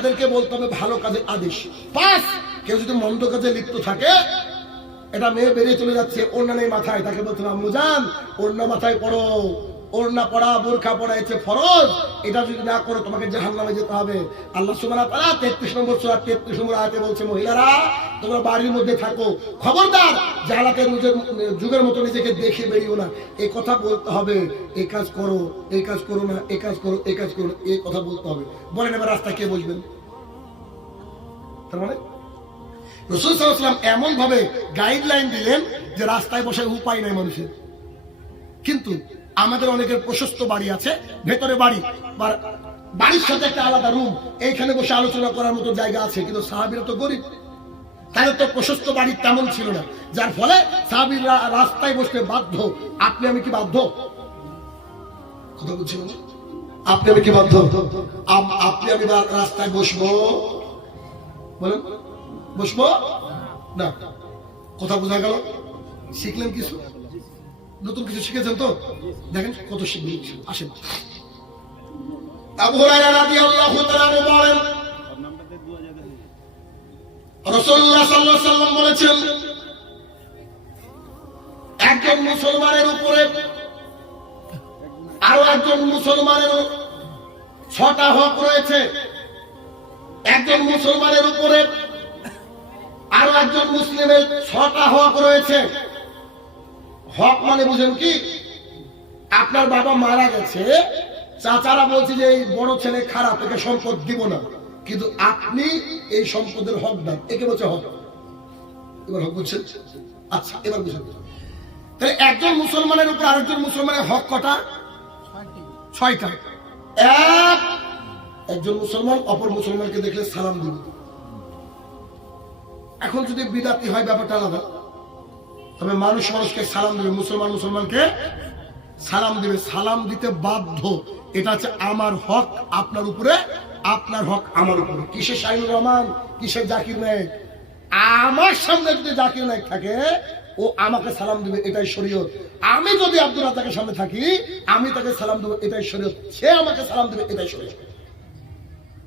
তাদেরকে বলতে হবে ভালো কাজের আদেশ। 5, কেউ যদি মন্দ কাজে লিপ্ত থাকে, এটা মেয়ে বেরিয়ে চলে যাচ্ছে ওড়না নেই মাথায়, তাকে বলতে হবে আম্মু জান ওড়না মাথায় পড়ো, ওড়না পড়া বোরখা পড়া হচ্ছে ফরজ, এটা যদি না করো তোমাকে জাহান্নামে যেতে হবে। আল্লাহ সুবহানাহু ওয়া তাআলা 33 নম্বর সূরা 33 নম্বর আয়াতে বলছে মহিলারা তোমরা বাড়ির মধ্যে থাকো, খবরদার জাহালাতের যুগের মতো নিজেকে দেখে বেরিও না। এই কথা বলতে হবে, এই কাজ করো, এই কাজ করো না, এই কাজ করো, এই কাজ করো, এই কথা বলতে হবে। বলেন এবার রাস্তা কে বলবেন? তার মানে রাসূল সাল্লাল্লাহু আলাইহি ওয়াসাল্লাম এমন ভাবে গাইডলাইন দিলেন যে রাস্তায় বসে উপায় নাই মানুষের। কিন্তু আমাদের অনেকের প্রশস্ত বাড়ি আছে, ভেতরে বাড়ি, বাড়ির সাথে একটা আলাদা রুম, এইখানে বসে আলোচনা করার মতো জায়গা আছে। কিন্তু সাহাবীরা তো গরিব, তাদের তো প্রশস্ত বাড়ি তেমন ছিল না, যার ফলে সাহাবীরা রাস্তায় বসতে বাধ্য। আপনি আমি কি বাধ্য? কথা বলছিলাম, আপনি আমি কি বাধ্য? আপনি আমি রাস্তায় বসবো? বলেন বসবো না? কথা বোঝা গেল? শিখলেন কিছু, নতুন কিছু শিখেছেন তো? দেখেন কত শিখলেন। আসেন, আবু হুরায়রা রাদিয়াল্লাহু তাআলা বলেন রাসূলুল্লাহ সাল্লাল্লাহু আলাইহি ওয়াসাল্লাম বলেছেন একজন মুসলমানের উপরে আরো একজন মুসলমানের 6টা হক রয়েছে। একজন মুসলমানের উপরে আরো একজন মুসলিমের 6টা হক রয়েছে। হক মানে বুঝেন কি? আপনার বাবা মারা গেছে, চাচারা বলছে যে এই বড় ছেলে খারাপ, একে সম্পদ দিব না, কিন্তু আপনি এই সম্পদের হকদার, একে বলছে হক। এবার হক বুঝছেন? আচ্ছা এবার বুঝেন, তাহলে একজন মুসলমানের উপর আরেকজন মুসলমানের হক কটা? 6টা। একজন মুসলমান অপর মুসলমানকে দেখলে সালাম দিবে। এখন যদি বিদাতি হয় ব্যাপারটা আলাদা, তবে মানুষ মানুষকে সালাম দেবে, মুসলমান মুসলমানকে সালাম দেবে, সালাম দিতে বাধ্য। এটা হচ্ছে আমার হক আপনার উপরে, আপনার হক আমার উপরে। কিসের শাহিনুর রহমান, কিসের জাকির নায়েক? আমার সামনে যদি জাকির নায়েক থাকে ও আমাকে সালাম দিবে, এটাই শরীয়ত। আমি যদি আব্দুল রাজ্জাকের সামনে থাকি আমি তাকে সালাম দেবো, এটাই শরীয়ত। সে আমাকে সালাম দেবে, এটাই শরীয়ত।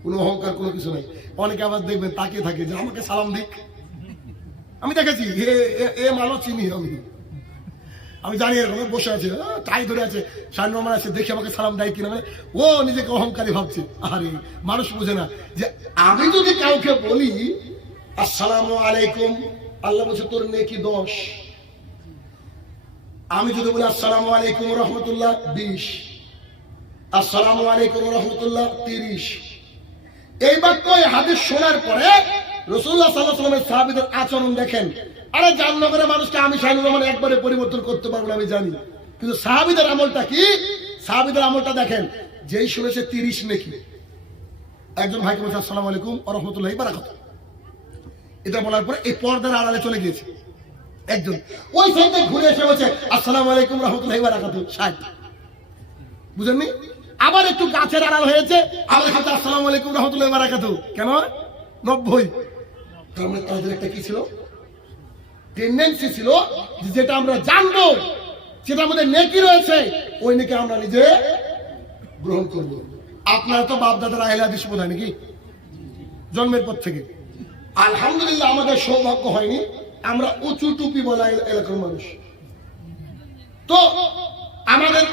কোনো অহংকার কোনো কিছু নাই। অনেকে আবার দেখবেন তাকিয়ে থাকে যে আমাকে সালাম দিক। আমি দেখেছি এ মালও চিনি, আমি জানি এরকম বসে আছে, টাই ধরে আছে, শাহিনুর রহমান আছে, দেখে আমাকে সালাম দেয় কিনা, ও নিজেকে অহংকারী ভাবছে। আরে মানুষ বুঝে না যে আমি যদি কাউকে বলি আসসালামু আলাইকুম, আল্লাহ বলছে তোর নেকি 10। আমি যদি বলি আসসালামু আলাইকুম রহমতুল্লাহ 20, আসসালামু আলাইকুম রহমতুল্লাহ 30। এইবার তো এই হাদিস শোনার পরে রাসূলুল্লাহ সাল্লাল্লাহু আলাইহি ওয়াসাল্লামের সাহাবীদের আচরণ দেখেন। আরে জাহান্নামের মানুষকে আমি শাহিনুর রহমান একবারে পরিবর্তন করতে পারবো না, আমি জানি, কিন্তু সাহাবীদের আমলটা কি? সাহাবীদের আমলটা দেখেন। যেই শুনেছে 30 নেকি, একজন ভাইকে বলছে আসসালামু আলাইকুম ওয়া রাহমাতুল্লাহি ওয়া বারাকাতুহু, এটা বলার পরে এই পর্দার আড়ালে চলে গিয়েছে। একজন ওই সাইডে ঘুরে এসে বলছে আসসালামু আলাইকুম ওয়া রাহমাতুল্লাহি ওয়া বারাকাতুহু, 60। বুঝেননি? আবার একটু গাছের আড়াল হয়েছে, আবার হাতে আসসালামু আলাইকুম ওয়া রাহমাতুল্লাহি ওয়া বারাকাতুহু, কেন 90? তার মানে তাদের একটা কি ছিল? টেন্ডেন্সি ছিল যেটা আমরা জানবো, যেটা আমাদের নেকি রয়েছে, ওই নেকি আমরা নিজে গ্রহণ করব। আপনারা তো বাপ দাদার আহলে হাদিস বোধ হয় নাকি জন্মের পর থেকে? আলহামদুলিল্লাহ আমাদের সৌভাগ্য হয়নি, আমরা উঁচু টুপি বলা এলাকার মানুষ। তো আমাদের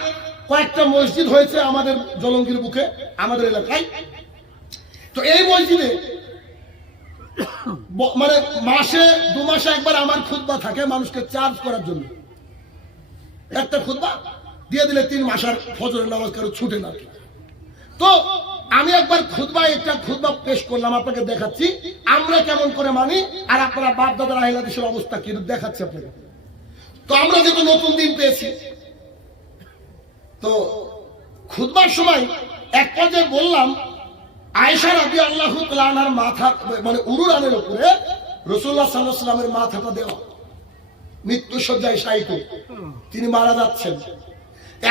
কয়েকটা মসজিদ হয়েছে আমাদের জলঙ্গির বুকে, আমাদের এলাকায়। তো এই মসজিদে মানে মাসে 2 মাসে একবার আমার খুতবা থাকে মানুষকে চার্জ করার জন্য। একটা খুতবা দিয়ে দিলে 3 মাসের ফজরের নামাজ কারো ছুটে না। তো আমি একবার খুতবায় একটা খুতবা পেশ করলাম, আপনাকে দেখাচ্ছি আমরা কেমন করে মানি আর আপনারা বাপ দাদার আহলে হাদিসের অবস্থা কি দেখাচ্ছি আপনাকে। তো আমরা যেহেতু নতুন দিন পেয়েছি, তো খুতবার সময় এক পর্যায়ে বললাম আয়েশা রাদিয়াল্লাহু তাআলা আনহার মাথা মানে উরুরানের উপরে রাসূলুল্লাহ সাল্লাল্লাহু আলাইহি ওয়াসাল্লামের মাথাটা দেওয়া, মৃত্যু শয্যায় শায়িত, তিনি মারা যাচ্ছেন।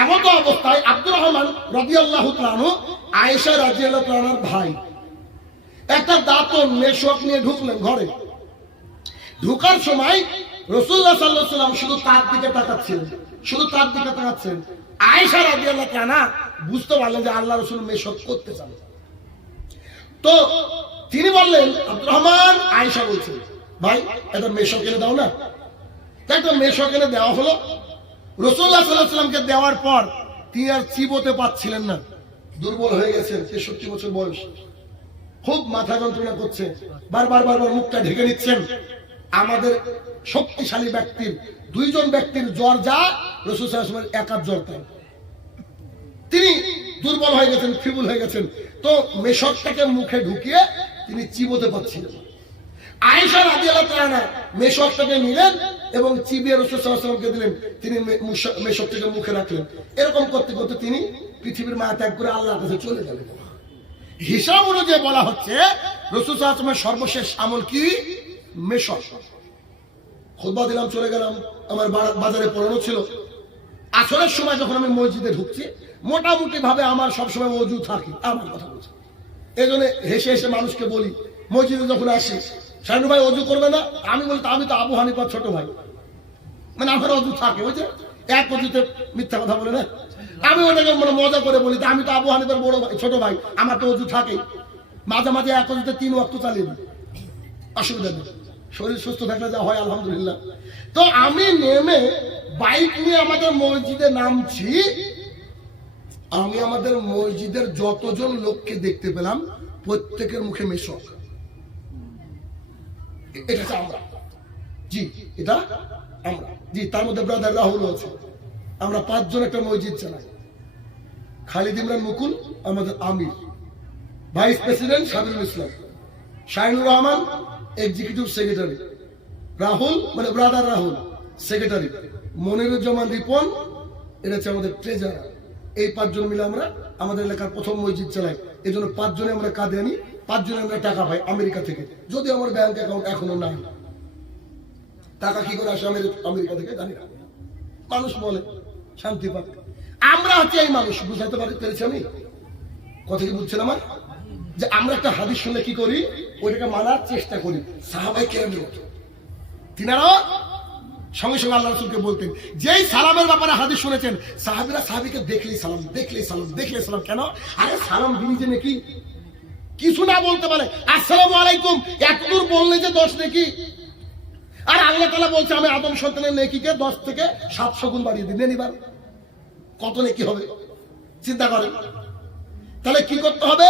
এমন অবস্থায় আব্দুর রহমান রাদিয়াল্লাহু তাআলা আনহু আয়েশা রাদিয়াল্লাহু তাআলা আনহার ভাই একটা দাঁতন মেশক নিয়ে ঢুকলেন ঘরে। ঢোকার সময় রাসূলুল্লাহ সাল্লাল্লাহু আলাইহি ওয়াসাল্লাম শুধু তার দিকে তাকাচ্ছেন, শুধু তার দিকে তাকাচ্ছেন। আয়েশা রাদিয়াল্লাহু তাআলা বুঝতে পারলেন যে আল্লাহ রাসূল মেশক করতে চান। তো তিনি বললেন, আব্দুর রহমান, আয়েশা বলছেন, ভাই একটা মেশক এনে দাও না। তাই তো মেশক এনে দেওয়া হলো। রাসূলুল্লাহ সাল্লাল্লাহু আলাইহি ওয়াসাল্লামকে দেওয়ার পর তিনি আর চিবোতে পারছিলেন না, দুর্বল হয়ে গেছেন, 63 বছর বয়স, খুব মাথা যন্ত্রণা করছে, বারবার মুখটা ঢেকে নিচ্ছেন। আমাদের শক্তিশালী ব্যক্তির, 2 জন ব্যক্তির জ্বর যা, রাসূল সাল্লাল্লাহু আলাইহি ওয়াসাল্লামের একার জ্বর তাই। তিনি দুর্বল হয়ে গেছেন, ফিবুল হয়ে গেছেন। তো মেশকটাকে মুখে ঢুকিয়ে তিনি চিবোতে পারছিলেন। আয়েশা রাদিয়াল্লাহু তাআলা মেশকটাকে নিলেন এবং চিবিয়ে রাসূল সাল্লাল্লাহু আলাইহি ওয়াসাল্লামকে দিলেন। তিনি মেশকটাকে মুখে রাখলেন। এরকম করতে করতে তিনি পৃথিবীর মায়া ত্যাগ করে আল্লাহর কাছে চলে গেলেন। হিসাব অনুযায়ী বলা হচ্ছে রাসূল সাল্লাল্লাহু আলাইহি ওয়াসাল্লামের সর্বশেষ আমল কি? মেশক। খুতবা দিলাম, চলে গেলাম, আমার বাজারে পড়ানো ছিল। আসরের সময় যখন আমি মসজিদে ঢুকছি, মোটামুটি ভাবে আমার সবসময় ওযু থাকে, আমার কথা বলছি। এই জন্য হেসে হেসে মানুষকে বলি, মসজিদে যখন আসি, শাহিন ভাই ওযু করবে না? আমি বলি, আমি তো আবু হানিফার ছোট ভাই, মানে আমার ওযু থাকে। ওই যে এক ওযুতে মিথ্যা কথা বলে না, আমি ওটাকে মানে মজা করে বলি, আমি তো আবু হানিফার বড় ভাই, ছোট ভাই, আমার তো ওযু থাকে। মাঝে মাঝে এক ওযুতে 3 ওয়াক্ত চালিয়ে দিই, অসুবিধা নেই, শরীর সুস্থ থাকলে যা হয় আলহামদুলিল্লাহ। তো আমি নেমে বাইক নিয়ে আমাদের মসজিদে নামছি। আমি আমাদের মসজিদের যতজন লোককে দেখতে পেলাম, প্রত্যেকের মুখে মেশক। এটা আমরা, জি এটা আমরা, জি। তার মধ্যে ব্রাদার রাহুল আছে। আমরা 5 জন একটা মসজিদ চালাই। খালিদ ইমরান মুকুল আমাদের আমির, ভাইস প্রেসিডেন্ট সাবিরুল ইসলাম, শাহিনুর রহমান এক্সিকিউটিভ সেক্রেটারি, রাহুল মানে ব্রাদার রাহুল সেক্রেটারি, মনিরুজ্জামান রিপন এটা হচ্ছে আমাদের ট্রেজারার। এই 5 জন মিলে আমরা আমাদের এলাকার প্রথম মসজিদ চালাই। এই জন্য 5 জনে আমরা কাঁধে আনি, 5 জনে আমরা টাকা পাই আমেরিকা থেকে, যদি আমার ব্যাংক অ্যাকাউন্ট এখনো নাই। টাকা কি করে আসে আমেরিকা থেকে জানি না, মানুষ বলে শান্তি পাক। আমরা হচ্ছে এই মানুষ, বুঝাতে পেরেছি আমি কথা কি বুঝছেন আমার? যে আমরা একটা হাদিস শুনলে কি করি, ওইটাকে মানার চেষ্টা করি। সাহাবায়ে কেরাম তিনারা সঙ্গে সঙ্গে আল্লাহ রাসূলকে বলতেন, যেই সালামের ব্যাপারে হাদিস শুনেছেন, সাহাবীরা সাহাবীকে দেখলেই সালাম, দেখলেই সালাম, দেখলেই সালাম। কেন? আরে সালাম দিলি যে নাকি কিছু না বলতে পারে, আসসালামু আলাইকুম এতদূর বললে যে 10 নেকি। আর আল্লাহ তাআলা বলছে, আমি আদম সন্তানের নেকিকে 10 থেকে 700 গুণ বাড়িয়ে দিই। নেন এবার কত নেকি হবে চিন্তা করেন। তাহলে কি করতে হবে?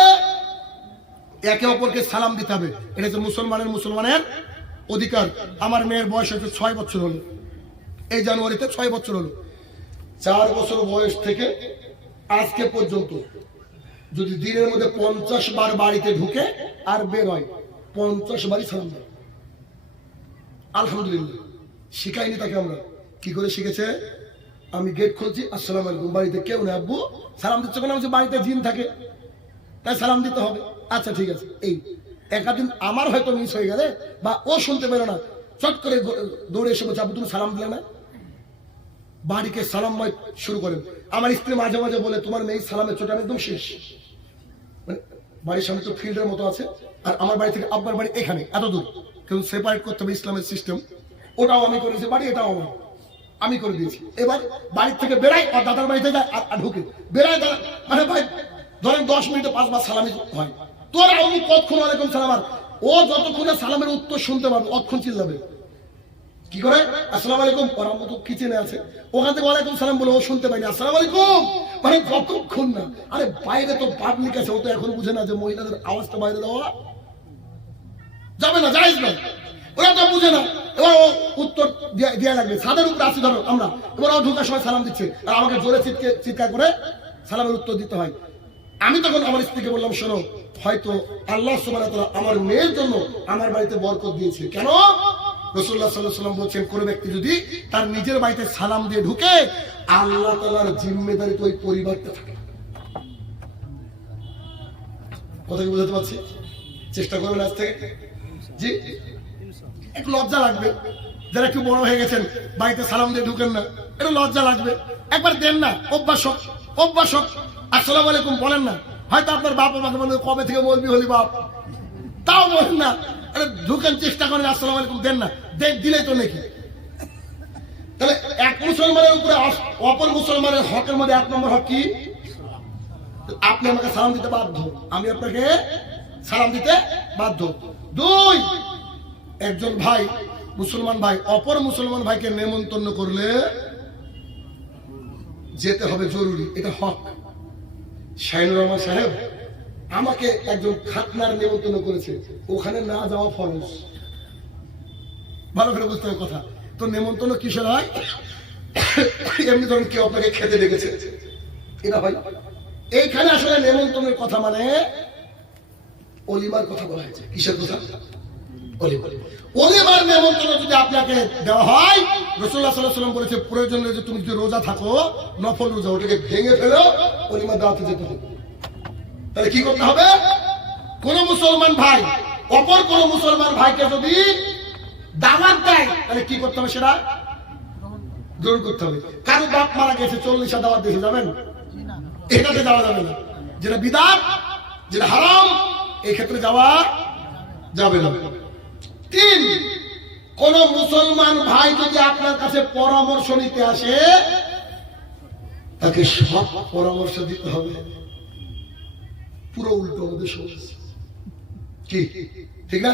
একে অপরকে সালাম দিতে হবে। এটা হচ্ছে মুসলমানের অধিকার। আমার মেয়ের বয়স হচ্ছে 6 বছর হলো, এই জানুয়ারিতে 6 বছর হলো। 4 বছর বয়স থেকে আজকে পর্যন্ত যদি দিনের মধ্যে 50 বার বাড়িতে ঢুকে আর বের হয়, 50 বারই সালাম দেয়। আলহামদুলিল্লাহ। শিখাইনি তাকে আমরা। কি করে শিখেছে? আমি গেট খুলছি, আসসালামু আলাইকুম, বাড়িতে কেউ নেই, আব্বু সালাম দিচ্ছে কেন? বাড়িতে জিন থাকে তাই সালাম দিতে হবে। আচ্ছা ঠিক আছে। এই একদিন আমার হয়তো মিস হয়ে গেলে বা ও শুনতে পেলো না, চট করে দৌড়ে এসে বলছে, আব্বু তুমি সালাম দিলে না। বাড়িকে সালামময় শুরু করেন। আমার স্ত্রী মাঝে মাঝে বলে, তোমার মেয়ে সালামের চোট একদম শেষ। মানে বাড়ির সামনে তো ফিল্ডের মতো আছে, আর আমার বাড়ি থেকে আব্বার বাড়ি এখানে এত দূর, কিন্তু সেপারেট করতে হবে ইসলামের সিস্টেম। ওটাও আমি করেছি, বাড়ি এটাও আমি করে দিয়েছি। এবার বাড়ির থেকে বেড়াই আর দাদার বাড়িতে যায় আর ঢুকে বেড়ায়, মানে ভাই ধরেন 10 মিনিটে 5 বার সালামি হয়। তোর আমি কতক্ষণ ওয়ালাইকুম সালাম, আর ও যতক্ষণে সালামের উত্তর শুনতে পারবে অতক্ষণ চিল্লাবে। কি করে? আসসালামু আলাইকুম, ওর আম্মু তো কিচেনে আছে, ওখান থেকে ওয়ালাইকুম সালাম বলে ও শুনতে পায়নি আসসালামু আলাইকুম, মানে যতক্ষণ না। আরে বাইরে তো পাবলিক আছে, ও তো এখন বুঝে না যে মহিলাদের আওয়াজটা বাইরে দেওয়া যাবে না, জায়েজ না, ওরা তো বুঝে না। এবার ও উত্তর দেওয়া লাগবে। ছাদের উপরে আসি ধরো আমরা, এবার ও ঢোকার সময় সালাম দিচ্ছে আর আমাকে জোরে চিৎকার করে সালামের উত্তর দিতে হয়। আমি তখন আমার স্ত্রীকে বললাম, শোনো, হয়তো আল্লাহ সুবহানাহু ওয়া তাআলা আমার মেয়ের জন্য আমার বাড়িতে বরকত দিয়েছে। কেন? রাসূলুল্লাহ সাল্লাল্লাহু আলাইহি ওয়াসাল্লাম বলছেন, কোন ব্যক্তি যদি তার নিজের বাড়িতে সালাম দিয়ে ঢুকে, আল্লাহ তাআলার জিম্মেদারি তো ওই পরিবারটা থাকে। কথা কি বুঝতে পারছি? চেষ্টা করবেন আজ থেকে। জি, একটু লজ্জা লাগবে, যারা একটু বড় হয়ে গেছেন বাড়িতে সালাম দিয়ে ঢুকেন না, একটু লজ্জা লাগবে। একবার দেন না, অভ্যাস হোক। আসসালামু আলাইকুম বলেন না। হয়তো আপনার বাপ আমাকে বলবে, কবে থেকে বলবি হলি বাপ, তাও বলেন না। আরে ঢুকেন, চেষ্টা করেন, আসসালামু আলাইকুম দেন না, দিলেই তো নাকি। তাহলে এক মুসলমানের উপরে অপর মুসলমানের হকের মধ্যে 1 নম্বর হক কি? আপনি আমাকে সালাম দিতে বাধ্য, আমি আপনাকে সালাম দিতে বাধ্য। দুই, একজন ভাই মুসলমান ভাই অপর মুসলমান ভাইকে নেমন্তন্ন করলে যেতে হবে জরুরি, এটা হক। শাহিনুর রহমান সাহেব আমাকে একজন খাতনার নেমন্তন্ন করেছে, ওখানে না যাওয়া ফরজ। ভালো করে বুঝতে হবে কথা। তো নেমন্তন্ন কিসের হয়? এমনি ধরুন কেউ আপনাকে খেতে ডেকেছে, এটা হয়। এইখানে আসলে নেমন্তন্নের কথা মানে অলিমার কথা বলা হয়েছে। কিসের কথা? অলিমার নেমন্তন্ন যদি আপনাকে দেওয়া হয়, রাসূলুল্লাহ সাল্লাল্লাহু আলাইহি ওয়াসাল্লাম বলেছে প্রয়োজন যে তুমি যদি রোজা থাকো, নফল রোজা, ওটাকে ভেঙে ফেলো, অলিমার দাওয়াতে যেতে হবে। তাহলে কি করতে হবে? কোন মুসলমান ভাই অপর কোন মুসলমান ভাইকে যদি দাওয়াত দেয়, তাহলে কি করতে হবে? সেটা গ্রহণ করতে হবে। কারো বাপ মারা গেছে, 40 দাওয়াত দিতে যাবেন? এটাতে যাওয়া যাবে না। যেটা বিদআত, যেটা হারাম, এই ক্ষেত্রে যাওয়া যাবে না। তিন, কোন মুসলমান ভাই যদি আপনার কাছে পরামর্শ নিতে আসে, তাকে সব পরামর্শ দিতে হবে। পুরো উল্টো আমাদের সমাজ, কি ঠিক না?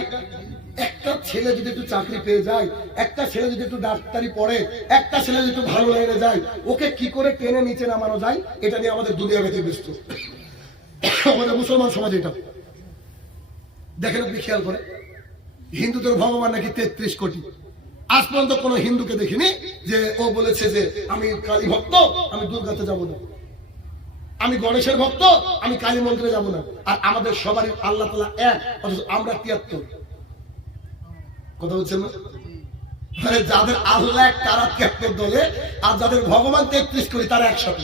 একটা ছেলে যদি একটু চাকরি পেয়ে যায়, একটা ছেলে যদি একটু ডাক্তারি পড়ে, একটা ছেলে যদি একটু ভালো লেগে যায়, ওকে কি করে টেনে নিচে নামানো যায়, এটা নিয়ে আমাদের দুনিয়া ব্যতীত ব্যস্ত আমাদের মুসলমান সমাজ। এটা দেখেন, আপনি খেয়াল করে, হিন্দুদের ভগবান নাকি 33 কোটি। আজ পর্যন্ত কোন হিন্দুকে দেখিনি যে ও বলেছে যে আমি কালী ভক্ত, আমি দুর্গাতে যাব না, আমি গণেশের ভক্ত, আমি কালী মন্দিরে যাব না। আর আমাদের সবারই আল্লাহ তাআলা এক, অথচ আমরা 73। কথা বলছেন না? মানে যাদের আল্লাহ এক তারা 73 দলে, আর যাদের ভগবান 33 কোটি তারা একসাথে।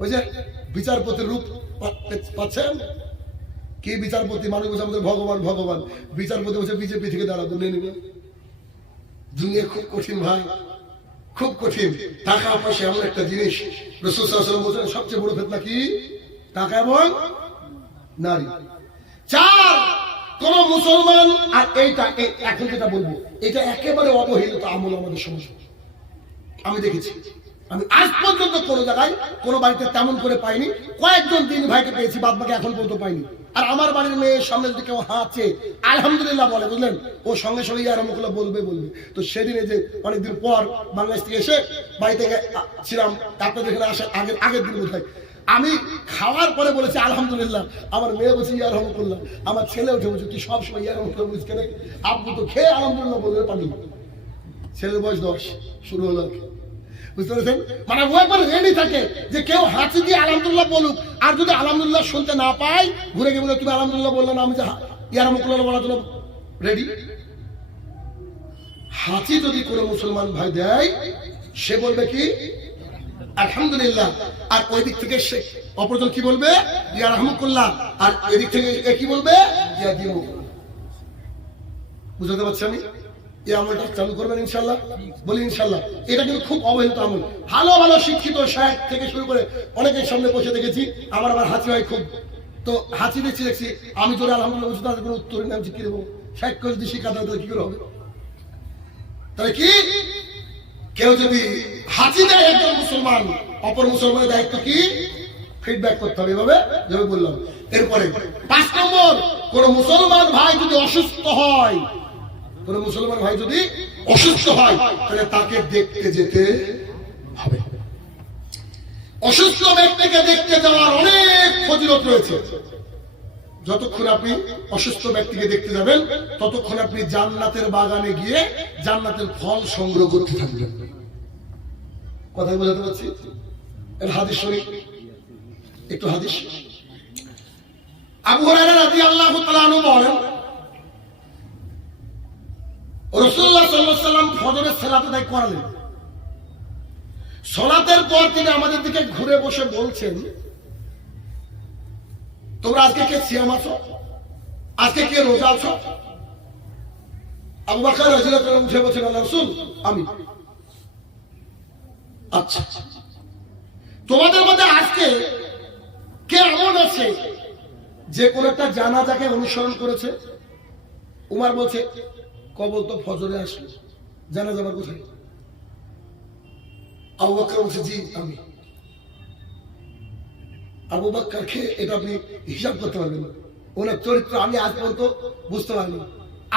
ওই যে বিচারপতির রূপ পাচ্ছেন, কি বিচারপতি? মানুষ বলছে আমাদের ভগবান ভগবান, বিচারপতি বলছে বিজেপি থেকে দাঁড়াবো, নিয়ে নেবে। দুনিয়া খুব কঠিন ভাই, খুব কঠিন। টাকা পয়সা এমন একটা জিনিস, রাসূল সাল্লাল্লাহু আলাইহি ওয়াসাল্লাম বলেছেন সবচেয়ে বড় ফিতনা কি? টাকা এবং নারী। চার, কোন মুসলমান, আর এইটা এখন যেটা বলবো, এটা একেবারে অবহেলিত আমল আমাদের সমাজে। আমি দেখেছি, আমি আজ পর্যন্ত কোন জায়গায় কোন বাড়িতে তেমন করে পাইনি। কয়েকজন দিন ভাইকে পেয়েছি, বাদ বাকি এখন পর্যন্ত পাইনি। আর আমার বাড়ির মেয়ের সামনে যদি কেউ হাঁচে আলহামদুলিল্লাহ বলে, বুঝলেন, ও সঙ্গে সঙ্গে ইয়ারহামুকুল্লাহ বলবে। তো সেদিনে যে অনেকদিন পর বাংলাদেশ থেকে এসে বাড়িতে ছিলাম, আপনাদের এখানে আসার আগের দিন বোধ হয়, আমি খাওয়ার পরে বলেছি আলহামদুলিল্লাহ, আমার মেয়ে বলছে ইয়ারহামুকুল্লাহ, আমার ছেলে উঠে বলছে তুই সবসময় ইয়ারহামুকুল্লাহ বলিস কেন? আব্বু তো খেয়ে আলহামদুলিল্লাহ বলবে পানি। ছেলের বয়স 10 শুরু হলো। বুঝতে পেরেছেন? মানে ও একবার রেডি থাকে যে কেউ হাঁচি দিয়ে আলহামদুলিল্লাহ বলুক, আর যদি আলহামদুলিল্লাহ শুনতে না পাই, ঘুরে গিয়ে বলে তুমি আলহামদুলিল্লাহ বললে না, আমি যে ইয়ারহামুকুল্লাহ বলার জন্য রেডি। হাঁচি যদি কোনো মুসলমান ভাই দেয়, সে বলবে কি আলহামদুলিল্লাহ, আর ওই দিক থেকে সে অপরজন কি বলবে? ইয়ারহামুকুল্লাহ। আর এদিক থেকে এ কি বলবে? ইয়াদিমুকুল্লাহ। বুঝতে পারছি আমি? এই আমলটা চালু করবেন ইনশাল্লাহ? বলি ইনশাল্লাহ। এটা কিন্তু খুব অবহেলিত আমল। ভালো ভালো শিক্ষিত শায়েখ থেকে শুরু করে অনেকের সামনে বসে দেখেছি, আমার আবার হাঁচি হয় খুব। তো হাঁচি দেখছি, আমি জোরে আলহামদুলিল্লাহ বলছি, তাদের কোনো উত্তর নেই। আমি কি দেবো? শায়েখ করে যদি শিক্ষা দেয় তাহলে কি করে হবে? তাহলে কি, কেউ যদি হাঁচি দেয় একজন মুসলমান, অপর মুসলমানের দায়িত্ব কি? ফিডব্যাক করতে হবে, এভাবে যেভাবে বললাম। এরপরে 5 নম্বর, কোন মুসলমান ভাই যদি অসুস্থ হয়, কোন মুসলমান ভাই যদি অসুস্থ হয়, তাহলে তাকে দেখতে যেতে হবে। অসুস্থ ব্যক্তিকে দেখতে যাওয়ার অনেক ফজিলত রয়েছে। যতক্ষণ আপনি অসুস্থ ব্যক্তিকে দেখতে যাবেন, ততক্ষণ আপনি জান্নাতের বাগানে গিয়ে জান্নাতের ফল সংগ্রহ করতে থাকবেন। কথা বোঝাতে পারছি? এর হাদিস শরীফ, একটু হাদিস। আবু হুরায়রা রাদিয়াল্লাহু তাআলা আনহু বলেন, রাসূলুল্লাহ সাল্লাল্লাহু আলাইহি ওয়াসাল্লাম ফজরের সালাত আদায় করালেন। সালাতের পর তিনি আমাদের দিকে ঘুরে বসে বলছেন, তোমরা আজকে কে সিয়াম আছো? আজকে কে রোজা আছো? আবু বকর রাদিয়াল্লাহু আনহু উঠে বলছেন, আল্লাহর রাসূল আমি। আচ্ছা, তোমাদের মধ্যে আজকে কে এমন আছে যে কোন একটা জানাজাকে অনুসরণ করেছে? উমর বলছে, কবর তো ফজরে আসলো, জানাজা আবার কোথায়? আবু বকর বলছে, জি আমি। আবু বকরকে এটা আপনি হিসাব করতে পারবেন না। ওনার চরিত্র আমি আজ পর্যন্ত বুঝতে পারিনি।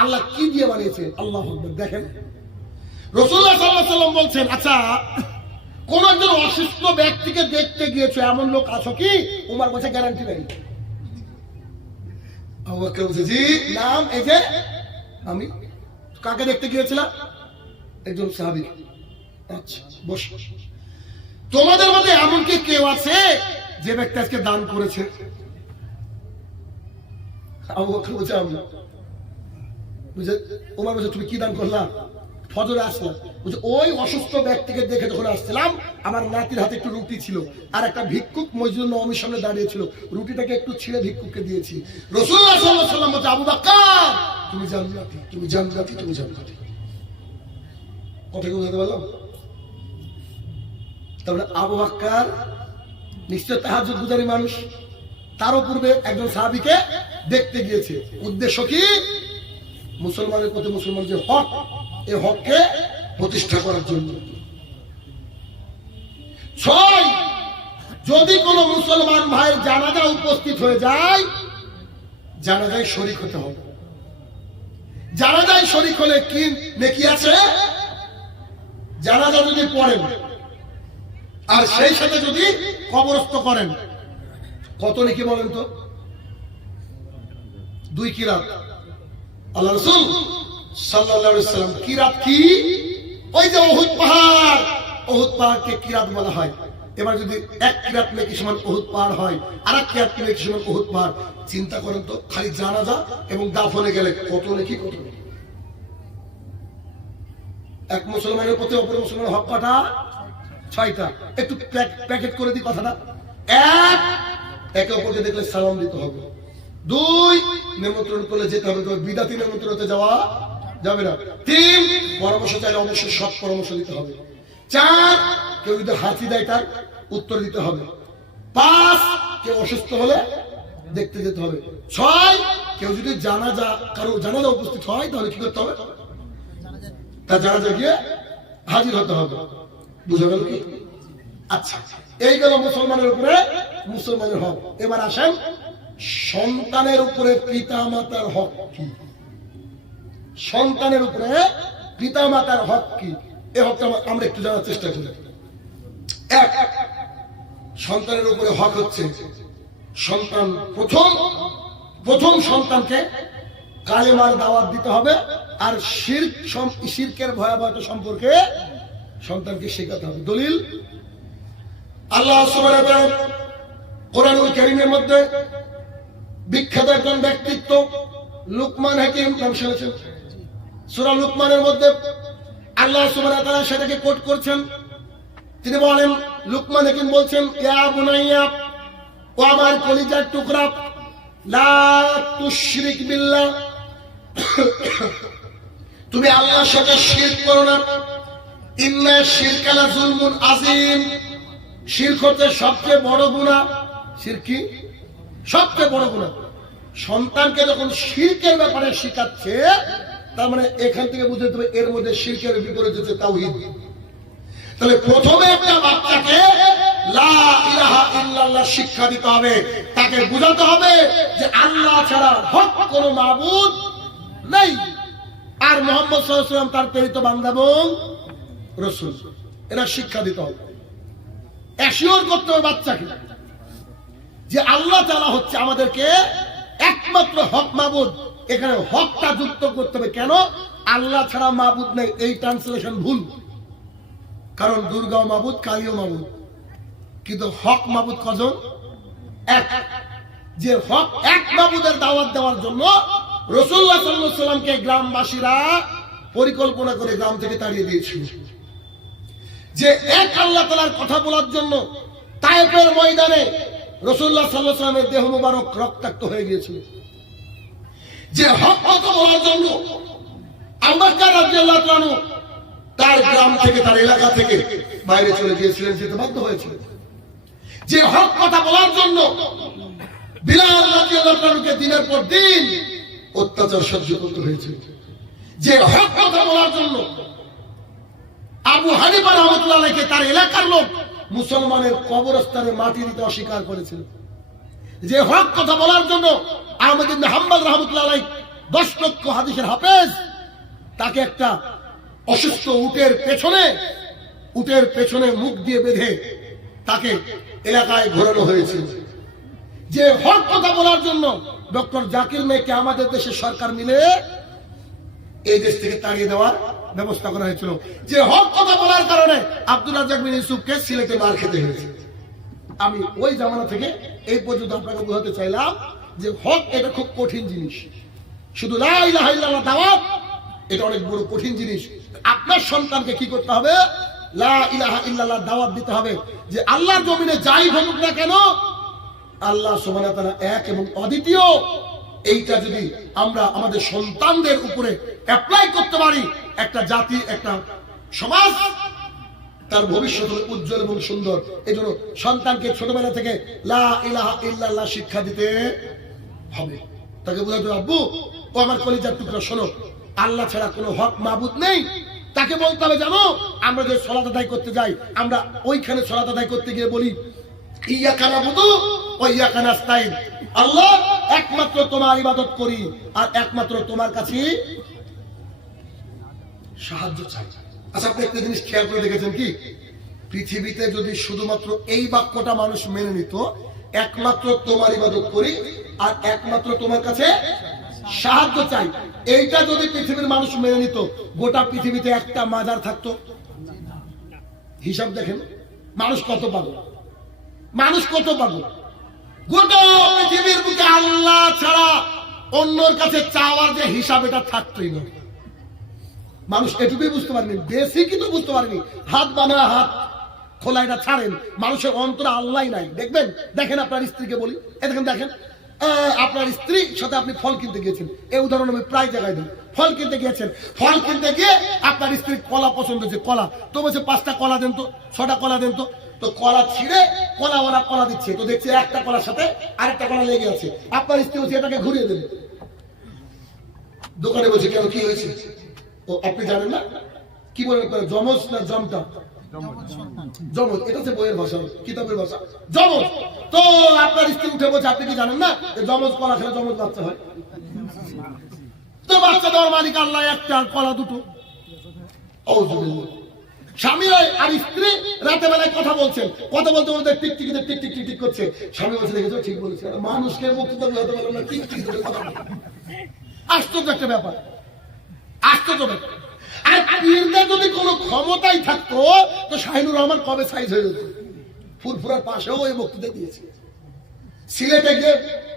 আল্লাহ কি দিয়ে বানিয়েছে, আল্লাহু আকবার। দেখেন রাসূলুল্লাহ সাল্লাল্লাহু আলাইহি ওয়াসাল্লাম বলছেন, আচ্ছা কোন একজন অসুস্থ ব্যক্তিকে দেখতে গিয়েছো এমন লোক আছো কি? উমর বলছে গ্যারান্টি নেই। আবু বকর বলছে জি নাম, এই যে আমি। কাকে দেখতে গিয়েছিলাম? একজন সাহাবী। আচ্ছা বস। তোমাদের মধ্যে এমন কি কেউ আছে যে ব্যক্তি আজকে দান করেছে? আবু বকর বলছে আমি। বুঝে ওমর বলছে তুমি কি দান করলা? ফজরে আসলাম। বুঝে ওই অসুস্থ ব্যক্তিকে দেখে যখন আসছিলাম, আমার নাতির হাতে একটু রুটি ছিল, আর একটা ভিক্ষুক মসজিদুল নববীর সামনে দাঁড়িয়ে ছিল, রুটিটাকে একটু ছিঁড়ে ভিক্ষুককে দিয়েছি। রাসূলুল্লাহ সাল্লাল্লাহু আলাইহি ওয়াসাল্লাম বলছে আবু বকর তুমি জান্নাতি, তুমি জান্নাতি, তুমি জান্নাতি। কথা কি বুঝাতে পারলাম? তাহলে আবু বকর নিশ্চয় তাহাজ্জুদ গুজারি মানুষ। তারও পূর্বে একজন সাহাবীকে দেখতে গিয়েছে, উদ্দেশ্য কি? মুসলমানের প্রতি মুসলমান যে হক, এই হককে প্রতিষ্ঠা করার জন্য। 6 যদি কোন মুসলমান ভাইয়ের জানাজা উপস্থিত হয়ে যায়, জানাজায় শরীক হতে হবে। জানাজায় শরীক হলে কি নেকি আছে? জানাজা যদি পড়েন আর সেই সাথে যদি কবরস্থ করেন, কত নেকি বলেন তো? 2 কিরাত। আল্লাহ রাসূল সাল্লাল্লাহু আলাইহি ওয়াসাল্লাম কিরাত কি? ওই যে উহুদ পাহাড়, উহুদ পাহাড়কে কিরাত বলা হয়। এবার যদি 1 কিরাত নেকি সমান উহুদ পাহাড় হয়, আর 1 কিরাত নেকি সমান উহুদ পাহাড়, চিন্তা করেন তো খালি জানাজা এবং দাফনে গেলে কত নেকি, কত নেকি। এক মুসলমানের প্রতি অপর মুসলমানের হক কটা? 6টা। একটু প্যাকেট করে দিই কথাটা। 1 একে অপরকে দেখলে সালাম দিতে হবে। 2 নিমন্ত্রণ করলে যেতে হবে, তবে বিদাতি নিমন্ত্রণে যাওয়া যাবে না। 3 পরামর্শ চাইলে অবশ্যই সৎ পরামর্শ দিতে হবে। 4 কেউ যদি হাসি দেয় তার উত্তর দিতে হবে। 5 কেউ অসুস্থ হলে দেখতে যেতে হবে। 6 কেউ যদি কারো জানাজা উপস্থিত হয় তাহলে কি করতে হবে? তার জানাজা গিয়ে হাজির হতে হবে। বুঝা গেল কি? আচ্ছা, এই গেল মুসলমানের উপরে মুসলমানের হক। এবার আসেন সন্তানের উপরে পিতা মাতার হক কি? সন্তানের উপরে পিতা মাতার হক কি? এই হকটা আমরা একটু জানার চেষ্টা করি। 1 সন্তানের উপরে হক হচ্ছে, সন্তান প্রথম সন্তানকে কালেমার দাওয়াত দিতে হবে, আর শিরকের ভয়াবহতা সম্পর্কে সন্তানকে শেখাতে হবে। দলিল আল্লাহ সুবহানাহু ওয়া তাআলা কোরআনুল কারীমের মধ্যে বিখ্যাত একজন ব্যক্তিত্ব লুকমান হাকিম নাম শুনেছেন? সূরা লুকমানের মধ্যে আল্লাহ সুবহানাহু ওয়া তাআলা সেটাকে কোট করছেন। তিনি বলেন, লুকমান হাকিম বলছেন, ইয়া বুনাইয়া, ও আমার কলিজার টুকরা, লা তুশরিক বিল্লাহ, তুমি আল্লাহর সাথে শিরক করো না। ইন্না শিরকা লা যুলমুন আযীম, শিরক হচ্ছে সবচেয়ে বড় গুনাহ। শিরক কি? সবচেয়ে বড় গুনাহ। সন্তানকে যখন শিরকের ব্যাপারে শেখাচ্ছে, তার মানে এখান থেকে বুঝতে হবে এর মধ্যে শিরকের বিপরীত হচ্ছে তাওহীদ। তাহলে প্রথমে একটা বাচ্চাকে লা ইলাহা ইল্লাল্লাহ শিক্ষা দিতে হবে, তাকে বোঝাতে হবে যে আল্লাহ ছাড়া হক কোনো মাবুদ নেই, আর মুহাম্মদ সাল্লাল্লাহু আলাইহি ওয়াসাল্লাম তার প্রেরিত বান্দা এবং রাসূল। এটা শিক্ষা দিতে হবে। অ্যাসিওর করতে হবে বাচ্চাকে যে আল্লাহ তাআলা হচ্ছে আমাদেরকে একমাত্র হক মাবুদ। এখানে হকটা যুক্ত করতে হবে। কেন? আল্লাহ ছাড়া মাবুদ নেই, এই ট্রান্সলেশন ভুল। কারণ দুর্গাও মাবুদ, কালীও মাবুদ, কিন্তু হক মাবুদ কজন? এক। যে হক এক মাবুদের দাওয়াত দেওয়ার জন্য রাসূলুল্লাহ সাল্লাল্লাহু আলাইহি ওয়াসাল্লামকে গ্রামবাসীরা পরিকল্পনা করে গ্রাম থেকে তাড়িয়ে দিয়েছিল। যে এক আল্লাহ তাআলার কথা বলার জন্য তায়েফের ময়দানে রাসূলুল্লাহ সাল্লাল্লাহু আলাইহি ওয়াসাল্লামের দেহ মুবারক রক্তাক্ত হয়ে গিয়েছিল। যে হক কথা বলার জন্য আবু বকর রাদিয়াল্লাহু তাআলা তার গ্রাম থেকে, তার এলাকা থেকে বাইরে চলে গিয়েছিলেন, যেতে বাধ্য হয়েছিল। যে হক কথা বলার জন্য বিলাল রাদিয়াল্লাহু তাআলাকে দিনের পর দিন অত্যাচার সহ্য করতে হয়েছিল। যে হক কথা বলার জন্য আবু হানিফা রাহমাতুল্লাহ আলাইহি তার এলাকার লোক মুসলমানের কবরস্থানে মাটি দিতে অস্বীকার করেছিল। যে হক কথা বলার জন্য আহমদ ইবনে হাম্বল রাহমাতুল্লাহ আলাইহি 10 লক্ষ হাদিসের হাফেজ, তাকে একটা অসুস্থ উটের পেছনে মুখ দিয়ে বেঁধে তাকে এলাকায় ঘোরানো হয়েছিল। যে হক কথা বলার জন্য ডক্টর জাকির নায়েককে আমাদের দেশের সরকার মিলে এই দেশ থেকে তাড়িয়ে দেওয়ার ব্যবস্থা করা হয়েছিল। যে হক কথা বলার কারণে আব্দুল রাজ্জাক বিন ইউসুফকে সিলেটে মার খেতে হয়েছে। আমি ওই জামানা থেকে এই পর্যন্ত আপনাকে বোঝাতে চাইলাম যে হক এটা খুব কঠিন জিনিস। শুধু লা ইলাহা ইল্লাল্লাহ দাওয়াত এটা অনেক বড় কঠিন জিনিস। আপনার সন্তানকে কি করতে হবে? লা ইলাহা ইল্লাল্লাহ দাওয়াত দিতে হবে যে আল্লাহর জমিনে যাই ঘটুক না কেন আল্লাহ সুবহানাহু ওয়া তাআলা এক এবং অদ্বিতীয়। এইটা যদি আমরা আমাদের সন্তানদের উপরে অ্যাপ্লাই করতে পারি, একটা জাতি, একটা সমাজ তার ভবিষ্যৎ হবে উজ্জ্বল এবং সুন্দর। এই জন্য সন্তানকে ছোটবেলা থেকে লা ইলাহা ইল্লাল্লাহ শিক্ষা দিতে হবে। তাকে বোঝাতে হবে, আব্বু ও আমার কলিজার টুকরা, শোনো, আল্লাহ ছাড়া কোনো হক মাবুদ নেই। তাকে বলতে হবে, জানো আমরা যে সালাত আদায় করতে যাই, আমরা ওইখানে সালাত আদায় করতে গিয়ে বলি ইয়াকা নাবুদু ওয়া ইয়াকা নাস্তাইন, আল্লাহ একমাত্র তোমার ইবাদত করি আর একমাত্র তোমার কাছে সাহায্য চাই। আচ্ছা, আপনি একটা জিনিস খেয়াল করে দেখেছেন কি, পৃথিবীতে যদি শুধুমাত্র এই বাক্যটা মানুষ মেনে নিত, একমাত্র তোমার ইবাদত করি আর একমাত্র তোমার কাছে সাহায্য চাই, এইটা যদি পৃথিবীর মানুষ মেনে নিত, গোটা পৃথিবীতে একটা মাজার থাকতো? হিসাব দেখেন মানুষ কত পাগল, মানুষ কত পাগল। গোটা পৃথিবীর বুকে আল্লাহ ছাড়া অন্যর কাছে চাওয়ার যে হিসাব এটা থাকতোই না। মানুষ এটুকুই বুঝতে পারেনি, বেশি কিন্তু বুঝতে পারেনি। হাত বাঁধা হাত খোলা এটা ছাড়েন, মানুষের অন্তরে আল্লাহ নাই। দেখেন আপনার স্ত্রীকে বলি, দেখেন আপনার স্ত্রীর সাথে আপনি ফল কিনতে গিয়েছেন, এই উদাহরণ আমি প্রায় জায়গায় দিই। ফল কিনতে গিয়েছেন, ফল কিনতে গিয়ে আপনার স্ত্রীর কলা পছন্দ হয়েছে, কলা তো বলছে 5টা কলা দেন তো, 6টা কলা দেন তো। তো কলা ছিঁড়ে কলাওয়ালা কলা দিচ্ছে, তো দেখছে একটা কলার সাথে আরেকটা কলা লেগে আছে। আপনার স্ত্রী বলছে এটাকে ঘুরিয়ে দেবে। দোকানে বলছে কেন, কি হয়েছে? ও আপনি জানেন না কি বলেন, জমজ না জমটা? জমজ, এটা হচ্ছে বইয়ের ভাষা, কিতাবের ভাষা, জমজ। তো আপনার স্ত্রী উঠে বলছে আপনি কি জানেন না জমজ কলা খেলে জমজ বাচ্চা হয়? তো বাচ্চা দেওয়ার মালিক আল্লাহ, একটা কলা দুটো। স্বামী আর স্ত্রী রাতে বেলায় কথা বলছেন, কথা বলতে বলতে tick tick tick tick tick tick করছে। স্বামী বলছে দেখেছো, ঠিক বলেছে, মানুষকে বক্তৃতা বোঝাতে পারলো না, টিক টিক করে কথা বলে। আশ্চর্য একটা ব্যাপার, আশ্চর্য ব্যাপার। আর পীরদের যদি কোনো ক্ষমতাই থাকতো তো শাহিনুর রহমান কবে সাইজ হয়ে যেত। ফুরফুরার পাশেও ওই বক্তৃতা দিয়েছে, সিলেটে গিয়ে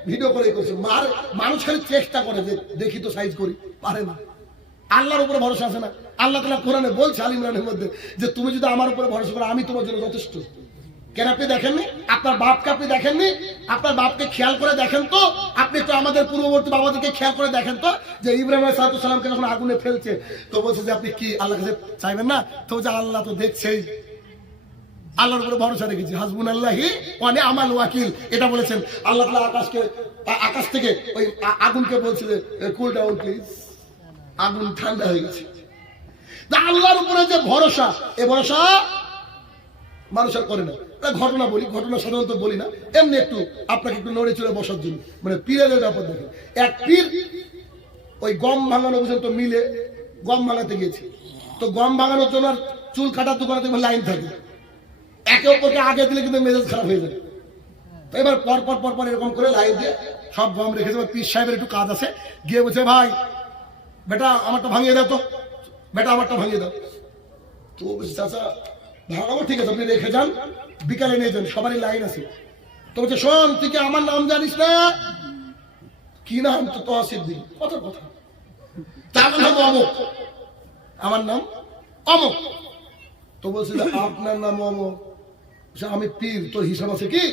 ভিডিও করে করছে। মানুষ খালি চেষ্টা করে যে দেখি তো সাইজ করি, পারে না। আল্লাহর উপরে ভরসা আছে না? আল্লাহ তাআলা কোরআনে বলছে আল ইমরানের মধ্যে যে তুমি যদি আমার উপরে ভরসা করো আমি তোমার জন্য যথেষ্ট। কেন আপনি দেখেননি? আপনার বাপকে আপনি দেখেননি? আপনার বাপকে খেয়াল করে দেখেন তো, আপনি একটু আমাদের পূর্ববর্তী বাবাদেরকে খেয়াল করে দেখেন তো, যে ইব্রাহিম আলাইহিস সালামকে যখন আগুনে ফেলছে তো বলছে যে আপনি কি আল্লাহর কাছে চাইবেন না? তো যে আল্লাহ তো দেখছেই, আল্লাহর উপরে ভরসা রেখেছি, হাসবুনাল্লাহি ওয়া নি'মাল ওয়াকিল, এটা বলেছেন। আল্লাহ তাআলা আকাশ থেকে ওই আগুনকে বলছে যে কুল ডাউন প্লিজ, আগুন ঠান্ডা হয়ে গেছে। আল্লাহর উপরে যে ভরসা, এই ভরসা মানুষ আর করে না। ঘটনা বলি, ঘটনা সাধারণত বলি না, এমনি একটু আপনাকে একটু নড়ে চড়ে বসার জন্য, মানে পীরের ব্যাপার দেখেন। এক পীর ওই গম ভাঙানো বুঝেন তো, মিলে গম ভাঙাতে গিয়েছে। তো গম ভাঙানোর জন্য আর চুল কাটার দোকানে দেখবেন লাইন থাকে, একে অপরকে আগে দিলে কিন্তু মেজাজ খারাপ হয়ে যায়। তো এবার পর এরকম করে লাইন দিয়ে সব গম রেখেছে। পীর সাহেবের একটু কাজ আছে, গিয়ে বলছে ভাই বেটা আমারটা ভাঙিয়ে দাও তো, বেটা আমারটা ভাঙিয়ে দাও। তো বলছে চাচা ভাঙাবো, ঠিক আছে আপনি রেখে যান, বিকালে নিয়ে যান, সবারই লাইন আছে। তো বলছে শোন, তুই কি আমার নাম জানিস না? কি নাম? তো তহসিদ্দিন। কথা তার নাম অমুক, আমার নাম অমুক। তো বলছে আপনার নাম অমুক, আমি পীর, তোর হিসাব আছে কি?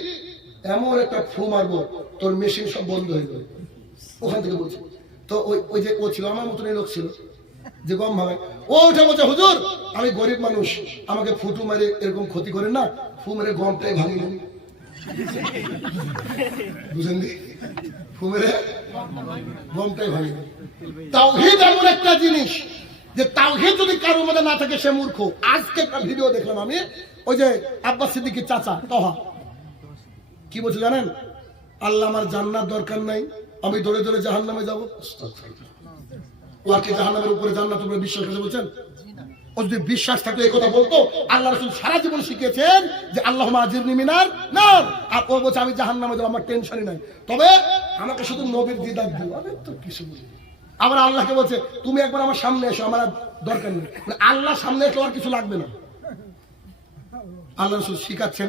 এমন একটা ফু মারবো তোর মেশিন সব বন্ধ হয়ে যাবে। ওখান থেকে বলছে। তো ওই যে ও ছিল আমার মতন লোক ছিল যে গম ভাঙায়, ও উঠে বলছে হুজুর আমি গরিব মানুষ, আমাকে ফুটু মেরে এরকম ক্ষতি করেন না, ফু মেরে গমটাই ভাঙি নেন। বুঝেন নি? ফু মেরে গমটাই ভাঙি নেন। তাওহীদ এমন একটা জিনিস যে তাওহীদ যদি কারোর মধ্যে না থাকে সে মূর্খ। আজকে একটা ভিডিও দেখলাম আমি, ওই যে আব্বাস সিদ্দিকীর চাচা তহা কি বলছে জানেন? আল্লাহ আমার জান্নাত দরকার নাই, আমি দৌড়ে দৌড়ে জাহান্নামে যাবো? ও আর কি জাহান্নামের উপরে জান্নাতের উপরে বিশ্বাস করে বলছেন? ও যদি বিশ্বাস থাকতো এই কথা বলতো। আল্লাহ রাসূল সারা জীবন শিখিয়েছেন যে আল্লাহুম্মা আজিরনি মিনার নার, আর ও বলছে আমি জাহান্নামে যাব, আমার টেনশনই নাই, তবে আমাকে শুধু নবীর দিদার দিও। আমি তো কিছু বলি। আবার আল্লাহকে বলছে তুমি একবার আমার সামনে এসো, আমার আর দরকার নেই। মানে আল্লাহ সামনে এসো, আর কিছু লাগবে না। আল্লাহ রাসূল শিখাচ্ছেন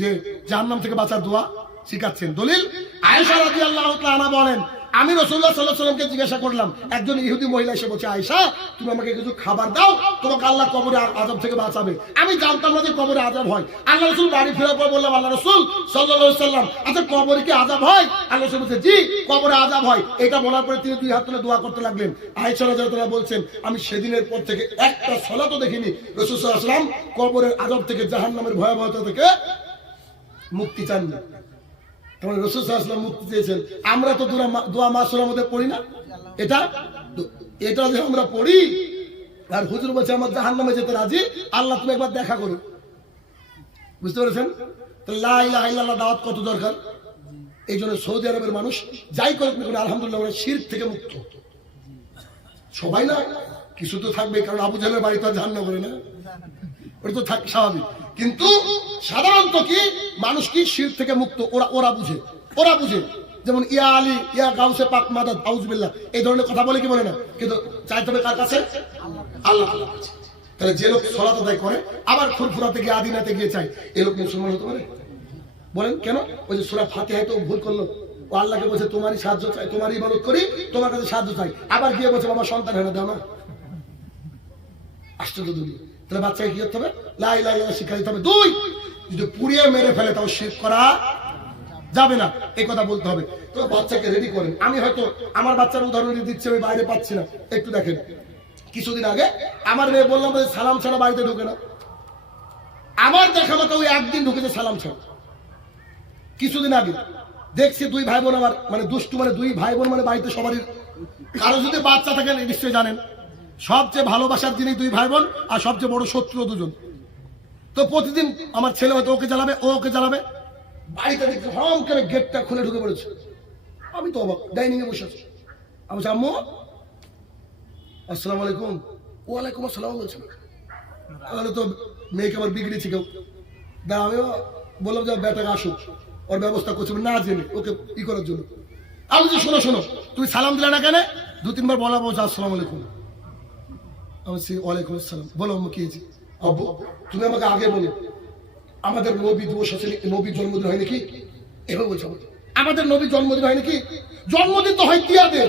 যে জাহান্নাম থেকে বাঁচার দোয়া শিখাচ্ছেন। দলিল আয়েশা রাদিয়াল্লাহু তাআলা আনহা বলেন, আমি রাসূলুল্লাহ সাল্লাল্লাহু আলাইহি ওয়াসাল্লামকে জিজ্ঞাসা করলাম, একজন ইহুদি মহিলা এসে বলছে আয়েশা তুমি আমাকে কিছু খাবার দাও, তোমাকে আল্লাহ কবরে আযাব থেকে বাঁচাবে। আমি জানতাম না যে কবরে আযাব হয়। আল্লাহ রাসূল বাড়ি ফেরার পর বললাম, আল্লাহ রাসূল সাল্লাল্লাহু আলাইহি ওয়াসাল্লাম, আচ্ছা কবরে কি আযাব হয়? আল্লাহ রাসূল বলছে জি কবরে আযাব হয়। এটা বলার পরে তিনি দুই হাত তুলে দোয়া করতে লাগলেন। আয়েশা রাদিয়াল্লাহু তাআলা বলছেন, আমি সেদিনের পর থেকে একটা সালাতও দেখিনি রাসূল সাল্লাল্লাহু আলাইহি ওয়াসাল্লাম কবরের আযাব থেকে, জাহান্নামের ভয়াবহতা থেকে মুক্তি চান না। তখন রাসূল সাল্লাল্লাহু আলাইহি ওয়াসাল্লাম মুক্তি চেয়েছেন। আমরা তো দোয়া মাসুরার মধ্যে পড়ি না, এটা যে আমরা পড়ি। আর হুজুর বলছে আমার জাহান্নামে যেতে রাজি, আল্লাহ তুমি একবার দেখা করো। বুঝতে পেরেছেন? তো লা ইলাহা ইল্লাল্লাহ দাওয়াত কত দরকার। এই জন্য সৌদি আরবের মানুষ যাই করুক না, আলহামদুলিল্লাহ ওরা শিরক থেকে মুক্ত। সবাই না, কিছু তো থাকবে, কারণ আবু জাহেলের বাড়ি তো জাহান্নাম করে না, ওটা তো থাক স্বাভাবিক। কিন্তু সাধারণত কি মানুষ কি শিরক থেকে মুক্ত, ওরা বুঝে। যেমন ইয়া আলী ইয়া গাউসে পাক মাদাদ আউযুবিল্লাহ, এই ধরনের কথা বলে কি বলে না, কিন্তু চাইতে হবে কার কাছে? আল্লাহ তাআলার কাছে। তাহলে যে লোক সালাত আদায় করে আবার ফুরফুরাতে গিয়ে আদিনাতে গিয়ে চায়, এই লোক মুসলমান হতে পারে? বলেন কেন? ওই যে সূরা ফাতিহায় তো ভুল করলো, ও আল্লাহকে বলছে তোমারই সাহায্য চাই, তোমারই ইবাদত করি, তোমার কাছে সাহায্য চাই, আবার গিয়ে বলছে বাবা সন্তান হেনা দাও না। আশ্চর্য দুনিয়া। তাহলে বাচ্চাকে কি করতে হবে? লা ইলাহা ইল্লাল্লাহ শিক্ষা দিতে হবে। দুই, যদি পুড়িয়ে মেরে ফেলে তাও শিরক করা যাবে না, এই কথা বলতে হবে। তো বাচ্চাকে রেডি করেন। আমি হয়তো আমার বাচ্চার উদাহরণ দিচ্ছি, আমি বাইরে পাচ্ছি না, একটু দেখেন। কিছুদিন আগে আমার মেয়ে বললাম সালাম ছাড়া বাড়িতে ঢুকে না। আমার দেখা মতো ওই একদিন ঢুকেছে সালাম ছাড়া। কিছুদিন আগে দেখছি দুই ভাই বোন, আমার মানে দুষ্টু, মানে দুই ভাই বোন, মানে বাড়িতে সবারই কারো যদি বাচ্চা থাকে নিশ্চয়ই জানেন, সবচেয়ে ভালোবাসার যিনি দুই ভাই বোন, আর সবচেয়ে বড় শত্রু দুজন। তো প্রতিদিন আমার ছেলে হয়তো ওকে জ্বালাবে, ও ওকে জ্বালাবে। বাড়িতে দেখছি হম করে গেটটা খুলে ঢুকে পড়েছে। আমি তো অবাক, ডাইনিং এ বসে আছি। আমি বলছি আম্মু আসসালামু আলাইকুম। ওয়ালাইকুম আসসালাম বলছে। তাহলে তো মেয়েকে আবার বিগড়েছে কেউ। আমিও বললাম যে বেটাকে আসুক, ওর ব্যবস্থা করছে না জেনে ওকে ই করার জন্য। আমি বলছি শোনো তুমি সালাম দিলে না কেন? দু তিনবার বলা বলছে আসসালামু আলাইকুম। আমি বলছি ওয়ালাইকুম আসসালাম। বলো আম্মু কি হয়েছে? আব্বু তুমি আমাকে আগে বলো আমাদের নবী দিবস আছে, নবীর জন্মদিন হয় নাকি? এভাবে বলছে আমাদের নবীর জন্মদিন হয় নাকি? জন্মদিন তো হয় দিয়াদের।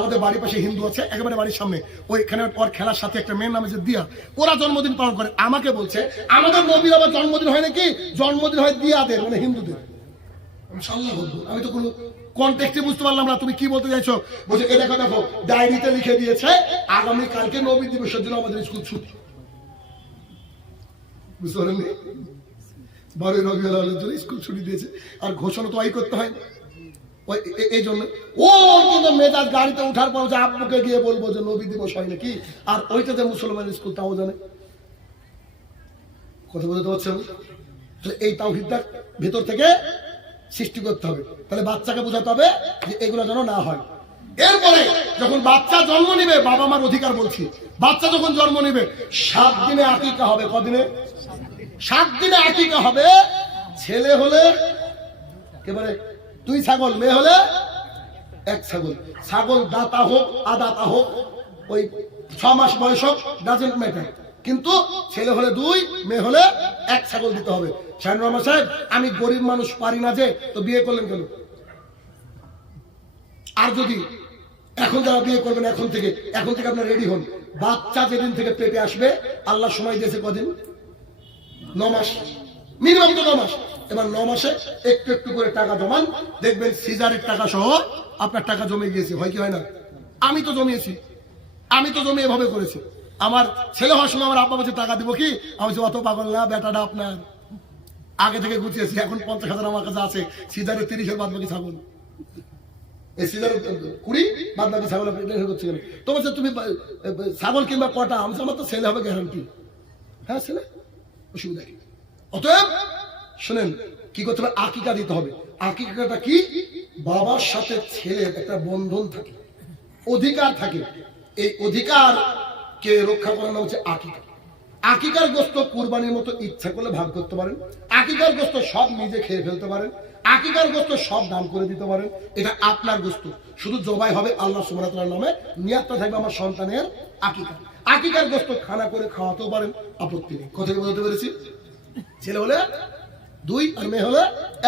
আমাদের বাড়ির পাশে হিন্দু আছে, একেবারে বাড়ির সামনে, ওইখানে ওর খেলার সাথে একটা মেয়ের নামে যে দিয়া, ওরা জন্মদিন পালন করে। আমাকে বলছে আমাদের নবীর আবার জন্মদিন হয় নাকি? জন্মদিন হয় দিয়াদের, মানে হিন্দুদের। আমি তো কোনো কনটেক্সটে বুঝতে পারলাম না তুমি কি বলতে চাইছো। বলছে এ দেখো ডায়েরিতে লিখে দিয়েছে আগামী কালকে নবী দিবসের জন্য আমাদের স্কুল ছুটি। বুঝতে পারেননি? 12 রবিউল আউয়ালের জন্য স্কুল ছুটি দিয়েছে, আর ঘোষণা তো করতে হয়। এই জন্য ও কিন্তু মেজাজ গাড়িতে উঠার পর যে আব্বুকে গিয়ে বলবো যে নবী দিবস হয় নাকি, আর ওইটা যে মুসলমানের স্কুল তাও জানে। কথা বলতে পারছেন? এই তাওহীদটা ভেতর থেকে সৃষ্টি করতে হবে। তাহলে বাচ্চাকে বোঝাতে হবে যে এগুলো যেন না হয়। এরপরে যখন বাচ্চা জন্ম নিবে, বাবা মার অধিকার বলছি, বাচ্চা যখন জন্ম নিবে 7 দিনে আকিকা হবে। কদিনে? 7 দিনে আকিকা হবে। ছেলে হলে একেবারে 2 ছাগল, মেয়ে হলে 1 ছাগল। ছাগল দাতা হোক আদাতা হোক, ওই 6 মাস বয়স হোক, ডাজেন্ট ম্যাটার, কিন্তু ছেলে হলে 2, মেয়ে হলে 1 ছাগল দিতে হবে। শাহিনুর রহমান সাহেব আমি গরিব মানুষ, পারি না যে, তো বিয়ে করলেন কেন? আর যদি এখন যারা বিয়ে করবেন এখন থেকে আপনার রেডি হন। বাচ্চা যেদিন থেকে পেটে আসবে আল্লাহ সময় দিয়েছে কদিন? 9 মাস, মিনিমাম তো 9 মাস। এবার 9 মাসে একটু একটু করে টাকা জমান, দেখবেন সিজারের টাকা সহ আপনার টাকা জমে গিয়েছে। হয় কি হয় না? আমি তো জমিয়েছি, এভাবে করেছি। আমার ছেলে হওয়ার সময় আমার আব্বা বলছে টাকা দিব কি? আমি বলছি অত পাগল না, বেটাটা আপনার আগে থেকে গুছিয়েছি। এখন 50,000 আমার কাছে আছে, সিজারের 30-এর বাদ বাকি ছাগল, এই সিজারের 20 বাদ বাকি ছাগল হচ্ছে কেন? তো বলছে তুমি ছাগল কিংবা কটা? আমি আমার তো ছেলে হবে গ্যারান্টি। হ্যাঁ ছেলে, অসুবিধা কি? অতএব শোনেন কি করতে হবে, আকিকা দিতে হবে। আকিকাটা কি? বাবার সাথে ছেলের একটা বন্ধন থাকে, অধিকার থাকে। এই অধিকার কে রক্ষা করানো হচ্ছে আকিকা। আকিকার গোস্ত কুরবানির মতো ইচ্ছা করলে ভাগ করতে পারেন, আকিকার গোস্ত সব নিজে খেয়ে ফেলতে পারেন, আকিকার গোস্ত সব দান করে দিতে পারেন। এটা আপনার গোস্ত, শুধু জবাই হবে আল্লাহ সুবহানাহু ওয়া তাআলার নামে, নিয়াতটা থাকবে আমার সন্তানের আকিকা। আকিকার গোস্ত খানা করে খাওয়াতেও পারেন, আপত্তি নেই। কথা বলতে পেরেছি? ছেলে হলে 2 আর মেয়ে হলে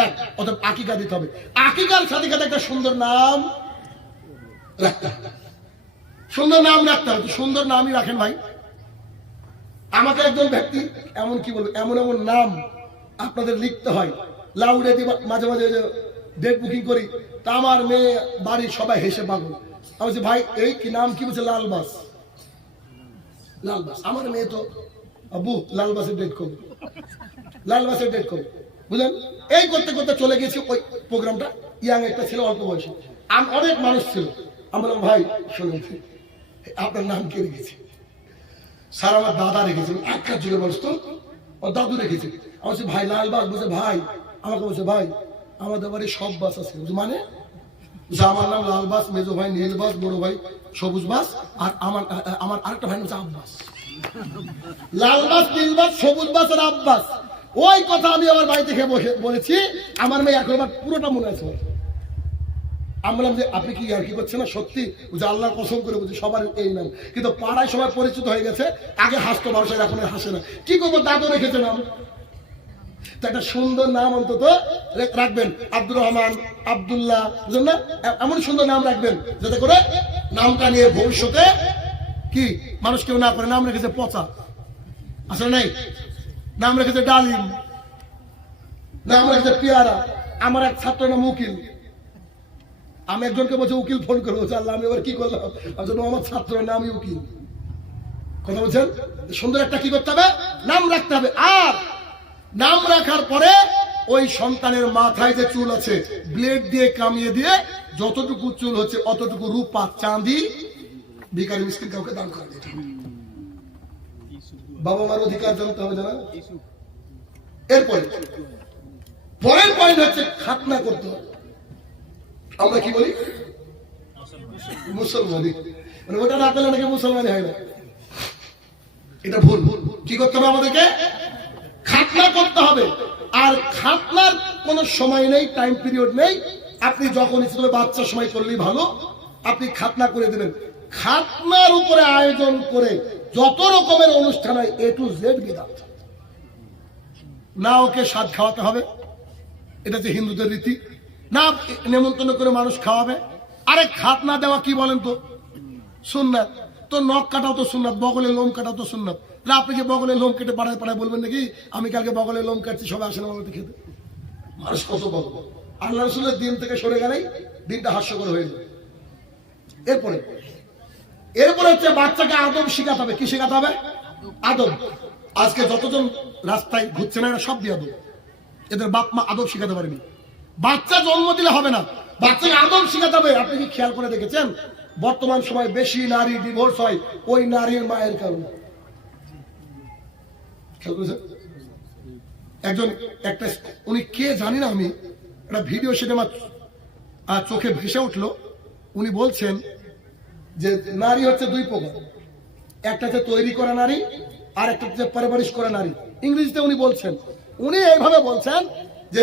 1, অর্থাৎ আকিকা দিতে হবে। আকিকার সাথে সাথে একটা সুন্দর নাম রাখতে হবে, সুন্দর নাম রাখতে হবে। সুন্দর নামই রাখেন ভাই। আমাকে একজন ব্যক্তি এমন কি বলবো, এমন এমন নাম আপনাদের লিখতে হয়, লাউডে মাঝে মাঝে ডেট বুকিং করি, তা আমার মেয়ে বাড়ির সবাই হেসে পাগল। আমি বলছি ভাই এই কি নাম, কি বলছে? লালবাস। লালবাস। আমার মেয়ে তো আব্বু লালবাসের ডেট করবে, লালবাসের ডেট করবে, বুঝলেন? এই করতে করতে চলে গেছি ওই প্রোগ্রামটা। ইয়াং একটা ছিল, অল্প বয়সী, অনেক মানুষ ছিল। আমি বললাম ভাই শুনুন, আপনার নাম কে রেখেছে? স্যার আমার দাদা রেখেছে। একটা যুগের মানুষ তো, ও দাদু রেখেছে। আমি বলছি ভাই লালবাস। বলছে ভাই, আমাকে বলছে ভাই আমাদের বাড়ি সব বাস আছে। মানে আমার নাম লালবাস, মেজো ভাই নীলবাস, বড় ভাই সবুজ বাস, আর আমার আরেকটা ভাই হচ্ছে আব্বাস। লালবাস, নীলবাস, সবুজ বাস আর আব্বাস। ওই কথা আমি আমার বাড়ি থেকে বসে বলেছি। আমার মেয়ে এখন আমার পুরোটা মনে আছে। আমি বললাম যে আপনি কি আর কি করছেন না? সত্যি? যে আল্লাহর কসম করে বলছি সবার এই নাম, কিন্তু পাড়ায় সবাই পরিচিত হয়ে গেছে। আগে হাসতো মানুষের, এখন হাসে না। কি করবো, দাদু রেখেছে নাম। তো একটা সুন্দর নাম অন্তত রাখবেন, আব্দুর রহমান, আব্দুল্লাহ, বুঝলেন না? এমন সুন্দর নাম রাখবেন যাতে করে নামটা নিয়ে ভবিষ্যতে কি মানুষ কেউ না করে। নাম রেখেছে পচা, আসলে নাই। নাম রেখেছে ডালিম, নাম রেখেছে পেয়ারা। আমার এক ছাত্র নাম উকিল। আমি একজনকে বলছি উকিল, ফোন করে বলছে আল্লাহ আমি এবার কি করলাম? আমার ছাত্র নামই উকিল। কথা বলছেন? সুন্দর একটা কি করতে হবে, নাম রাখতে হবে। আর নাম রাখার পরে ওই সন্তানের মাথায় যে চুল আছে ব্লেড দিয়ে কামিয়ে দিয়ে যতটুকু চুল হচ্ছে অতটুকু রূপা চাঁদি ভিখারি মিসকিন কাউকে দান করে দিতে হবে। বাবা মার অধিকার জানতে হবে জানা। এরপরে পরের পয়েন্ট হচ্ছে খাতনা করতে হবে। আমরা কি বলি? মুসলমানি। মানে ওটা না পেলে নাকি মুসলমানি হয় না, এটা ভুল। কি করতে হবে আমাদেরকে? খাতনা করতে হবে। আর খাতনার কোনো সময় নেই, টাইম পিরিয়ড নেই। আপনি যখন ইচ্ছে করে বাচ্চার সময় করলেই ভালো, আপনি খাতনা করে দেবেন। খাতনার উপরে আয়োজন করে যত রকমের অনুষ্ঠান হয় A to Z বিধান। না ওকে স্বাদ খাওয়াতে হবে, এটা যে হিন্দুদের রীতি, না নেমন্তন্ন করে মানুষ খাওয়াবে। আরে খাতনা দেওয়া কি বলেন তো? সুন্নাত। তো নখ কাটাও তো সুন্নাত, বগলের লোম কাটাও তো সুন্নাত। আপনি কি বগলের লোম কেটে পাড়ায় পাড়ায় বলবেন নাকি আমি কালকে বগলের লোম কাটছি, সবাই আসেন আমাকে খেতে? মানুষ কত বলবো। আল্লাহ রাসূলের দিন থেকে সরে গেলেই দিনটা হাস্যকর হয়ে যাবে। এরপরে হচ্ছে বাচ্চাকে আদব শিখাতে হবে। কি শেখাতে হবে? আদব। আজকে যতজন রাস্তায় ঘুরছে না এরা সব দিয়ে আদব। এদের বাপ মা আদব শিখাতে পারেনি। বাচ্চা জন্ম দিলে হবে না, বাচ্চাকে আদব শিখাতে হবে। আপনি কি খেয়াল করে দেখেছেন বর্তমান সময় বেশি নারী ডিভোর্স হয় ওই নারীর মায়ের কারণে? খেয়াল করেছেন? একটা উনি কে জানি না, আমি একটা ভিডিও সেটা আমার চোখে ভেসে উঠলো। উনি বলছেন যে নারী হচ্ছে 2 প্রকার, একটা হচ্ছে তৈরি করা নারী আর একটা হচ্ছে পরবরিশ করা নারী। ইংরেজিতে উনি বলছেন, উনি এইভাবে বলছেন যে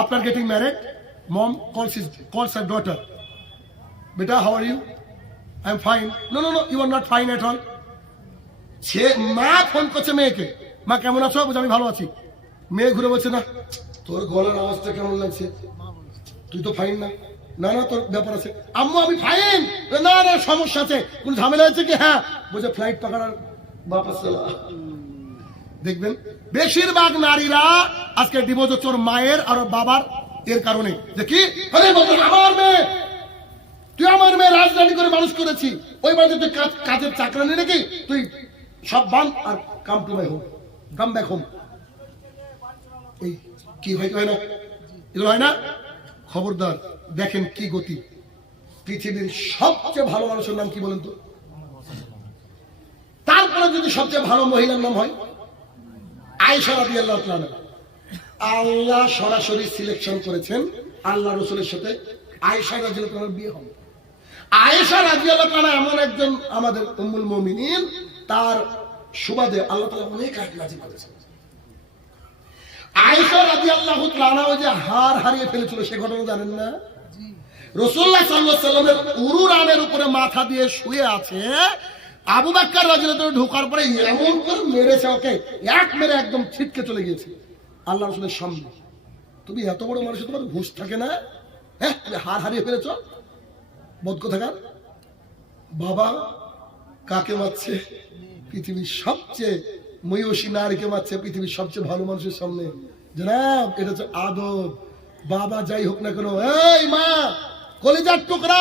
after getting married mom calls her daughter, beta how are you? I am fine. No you are not fine at all. সে মা ফোন করছে মেয়েকে, মা কেমন আছো? বলছে আমি ভালো আছি। মেয়ে ঘুরে বলছে না তোর গলার আওয়াজটা কেমন লাগছে, তুই তো ফাইন না। না তোর ব্যাপার আছে। আম্মু আমি ফাইন। না সমস্যা আছে, কোন ঝামেলা আছে কি? হ্যাঁ। বলছে ফ্লাইট পাকার বাপাস চলা। দেখবেন বেশিরভাগ নারীরা আজকে ডিভোর্স হচ্ছে ওর মায়ের আর বাবার এর কারণে। যে কি আমার মেয়ে, তুই আমার মেয়ে রাজধানী করে মানুষ করেছি, ওই বাড়িতে তুই কাজের চাকরানি নাকি, তুই সব বান আর come to my home, come back home. এই কি হয় না, এগুলো হয় না? খবরদার। দেখেন কি গতি। পৃথিবীর সবচেয়ে ভালো মানুষের নাম কি বলেন তো? তারপরে যদি সবচেয়ে ভালো মহিলার নাম হয় আয়েশা রাদিয়াল্লাহু তাআলা। আল্লাহ সরাসরি সিলেকশন করেছেন আল্লাহ রসুলের সাথে আয়েশা রাদিয়াল্লাহু আনহার বিয়ে হবে। আয়েশা রাদিয়াল্লাহু আনহা এমন একজন আমাদের উম্মুল মুমিনিন, তার সুবাদে আল্লাহ তাআলা অনেক আয়াত নাযিল করেছেন। আয়েশা রাদিয়াল্লাহু তাআলা ওই যে হার হারিয়ে ফেলেছিল, সে ঘটনা জানেন না? রাসূলুল্লাহ সাল্লাল্লাহু আলাইহি ওয়াসাল্লামের উরুরানের উপরে মাথা দিয়ে শুয়ে আছে, আবু বকর রাদিয়াল্লাহু আনহু ঢোকার পরে এমন করে মেরেছে ওকে, এক মেরে একদম ছিটকে চলে গিয়েছে আল্লাহ রাসূলের সামনে। তুমি এত বড় মানুষ, তোমার হুঁশ থাকে না? হ্যাঁ, তুমি হার হারিয়ে ফেলেছ, বদকথাকার। বাবা কাকে মারছে? পৃথিবীর সবচেয়ে মহিষী নারীকে মারছে পৃথিবীর সবচেয়ে ভালো মানুষের সামনে। জনাব, এটা হচ্ছে আদব। বাবা যাই হোক না কেন, এই মা কলিজার টুকরা,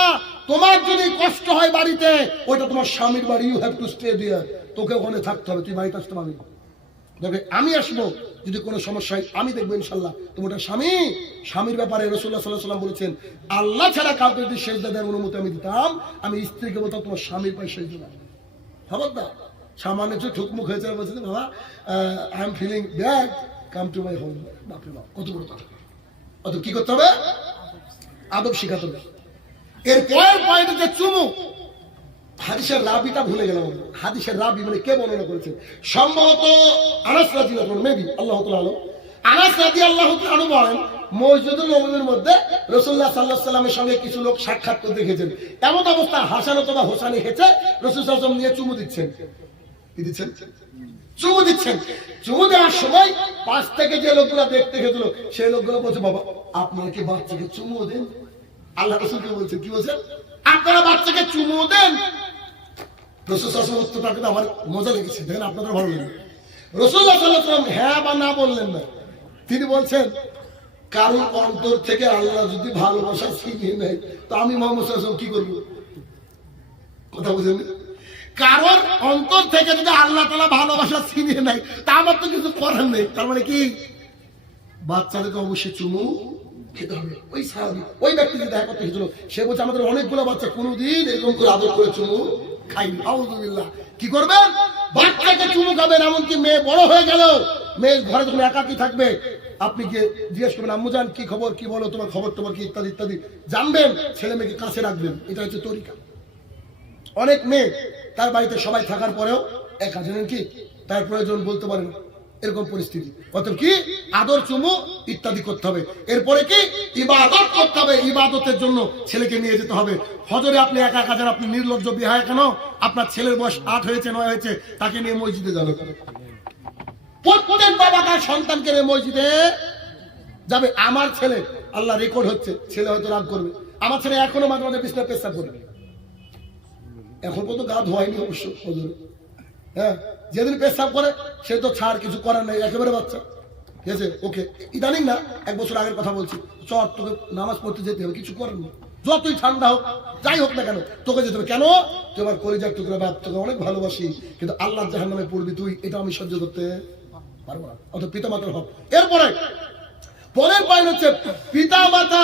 তোমার যদি কষ্ট হয় বাড়িতে, ওইটা তোমার স্বামীর বাড়ি, you have to stay there. তোকে ওখানে থাকতে হবে, তুই বাড়িতে আসতে পারবি না। তবে আমি আসবো, যদি কোনো সমস্যা হয় আমি দেখবো ইনশাল্লাহ। তোমার স্বামীর ব্যাপারে রাসূলুল্লাহ সাল্লাল্লাহু আলাইহি ওয়াসাল্লাম বলেছেন, আল্লাহ ছাড়া কাউকে যদি সেজদা দেওয়ার অনুমতি আমি দিতাম, আমি স্ত্রীকে বলতাম তোমার স্বামীর পায়ে সেজদা দাও। খবরদার, সামান্য একটু ঠুকমুক হয়েছে, বলছে বাবা I am feeling bad, come to my home. বাপরে বাপ, কত বড় কথা! অত কি করতে হবে? আদব শিখাতে হবে। এর পরের পয়েন্ট হচ্ছে চুমু। হাদিসের রাবিটা ভুলে গেলাম। হাদিসের রাবি মানে কে বর্ণনা করেছেন? সম্ভবত আনাস রাদিয়াল্লাহু আনহু, মেবি আল্লাহু তাআলা আলাম। আনাস রাদিয়াল্লাহু আনহু বলেন, মসজিদুল নববীর মধ্যে রাসূলুল্লাহ সাল্লাল্লাহু আলাইহি ওয়াসাল্লামের সঙ্গে কিছু লোক সাক্ষাৎ করতে দেখেছেন। এমন অবস্থা হাসান অথবা হোসেন হেঁচে রাসূল সাল্লাল্লাহু আলাইহি ওয়াসাল্লাম নিয়ে চুমু দিচ্ছেন। কি দিচ্ছেন? চুমু দিচ্ছেন। চুমু দেওয়ার সময় পাশ থেকে যে লোকগুলো দেখতে গেছিল, সেই লোকগুলো বলছে, বাবা আপনারা কি বাচ্চাকে চুমু দেন? আল্লাহ রাসূলকে বলছে, কি বলছেন? আপনারা বাচ্চাকে চুমু দেন? রাসূল সাল্লাল্লাহু আলাইহি ওয়াসাল্লাম উত্তরটা কিন্তু আমার মজা লেগেছে, দেখেন আপনাদের ভালো লাগে। রাসূলুল্লাহ সাল্লাল্লাহু আলাইহি ওয়াসাল্লাম হ্যাঁ বা না বললেন না। তিনি বলছেন, কারোর অন্তর থেকে আল্লাহ যদি ভালোবাসা ছিনিয়ে নেয়, তো আমি মুহাম্মদ সাল্লাল্লাহু আলাইহি ওয়াসাল্লাম কি করব? কথা বুঝেন? কারোর অন্তর থেকে যদি আল্লাহ তাআলা ভালোবাসা ছিনিয়ে নেয়, তা আমার তো কিছু করার নেই। তার মানে কি? বাচ্চাদেরকে অবশ্যই চুমু খেতে হবে। ওই সাহাবী, ওই ব্যক্তি যে দেখা করতে এসেছিল, সে বলছে আমাদের অনেকগুলো বাচ্চা কোনোদিন এরকম করে আদর করে চুমু খাইনি। আউযুবিল্লাহ। কি করবেন? বাচ্চাকে চুমু খাবেন। এমনকি মেয়ে বড় হয়ে গেল, মেয়ে ঘরে যখন একাকী থাকবে, আপনি গিয়ে জিজ্ঞেস করবেন, আম্মু জান কি খবর, কি বলো, তোমার খবর তোমার কি, ইত্যাদি ইত্যাদি জানবেন। ছেলে মেয়েকে কাছে রাখবেন, এটা হচ্ছে তরিকা। অনেক মেয়ে তার বাড়িতে সবাই থাকার পরেও একা, জানেন কি, তার প্রয়োজন বলতে পারেন, এরকম পরিস্থিতি। অতএব কি আদর চুমু ইত্যাদি করতে হবে। এরপরে কি ইবাদত করতে হবে। ইবাদতের জন্য ছেলেকে নিয়ে যেতে হবে। ফজরে আপনি একা একা যান, আপনি নির্লজ্জ বিহায় কেন? আপনার ছেলের বয়স 8 হয়েছে 9 হয়েছে, তাকে নিয়ে মসজিদে যাবে। প্রত্যেক বাবা তার সন্তানকে নিয়ে মসজিদে যাবে। আমার ছেলে, আল্লাহ রেকর্ড হচ্ছে, ছেলে হয়তো রাগ করবে, আমার ছেলে এখনো মাঝে মাঝে বিছানায় পেশাব করবে। এখন পর্যন্ত গা ধোয়ায়নি অবশ্য ফজরে। হ্যাঁ, যেদিন পেশাব করে সে তো ছাড়, কিছু করার নেই, একেবারে বাচ্চা। ঠিক আছে, ওকে ইদানিং না, 1 বছর আগের কথা বলছি, চট তোকে নামাজ পড়তে যেতে হবে, কিছু করার নেই। যতই ঠান্ডা হোক, যাই হোক না কেন, তোকে যেতে হবে। কেন? তুই আমার কলিজার টুকরা বাপ, তোকে অনেক ভালোবাসি, কিন্তু আল্লাহ জাহান্নামে পড়বি তুই, এটা আমি সহ্য করতে পারবো না। অত পিতা মাতার হক। এরপরে পরের পয়েন্ট হচ্ছে, পিতা মাতা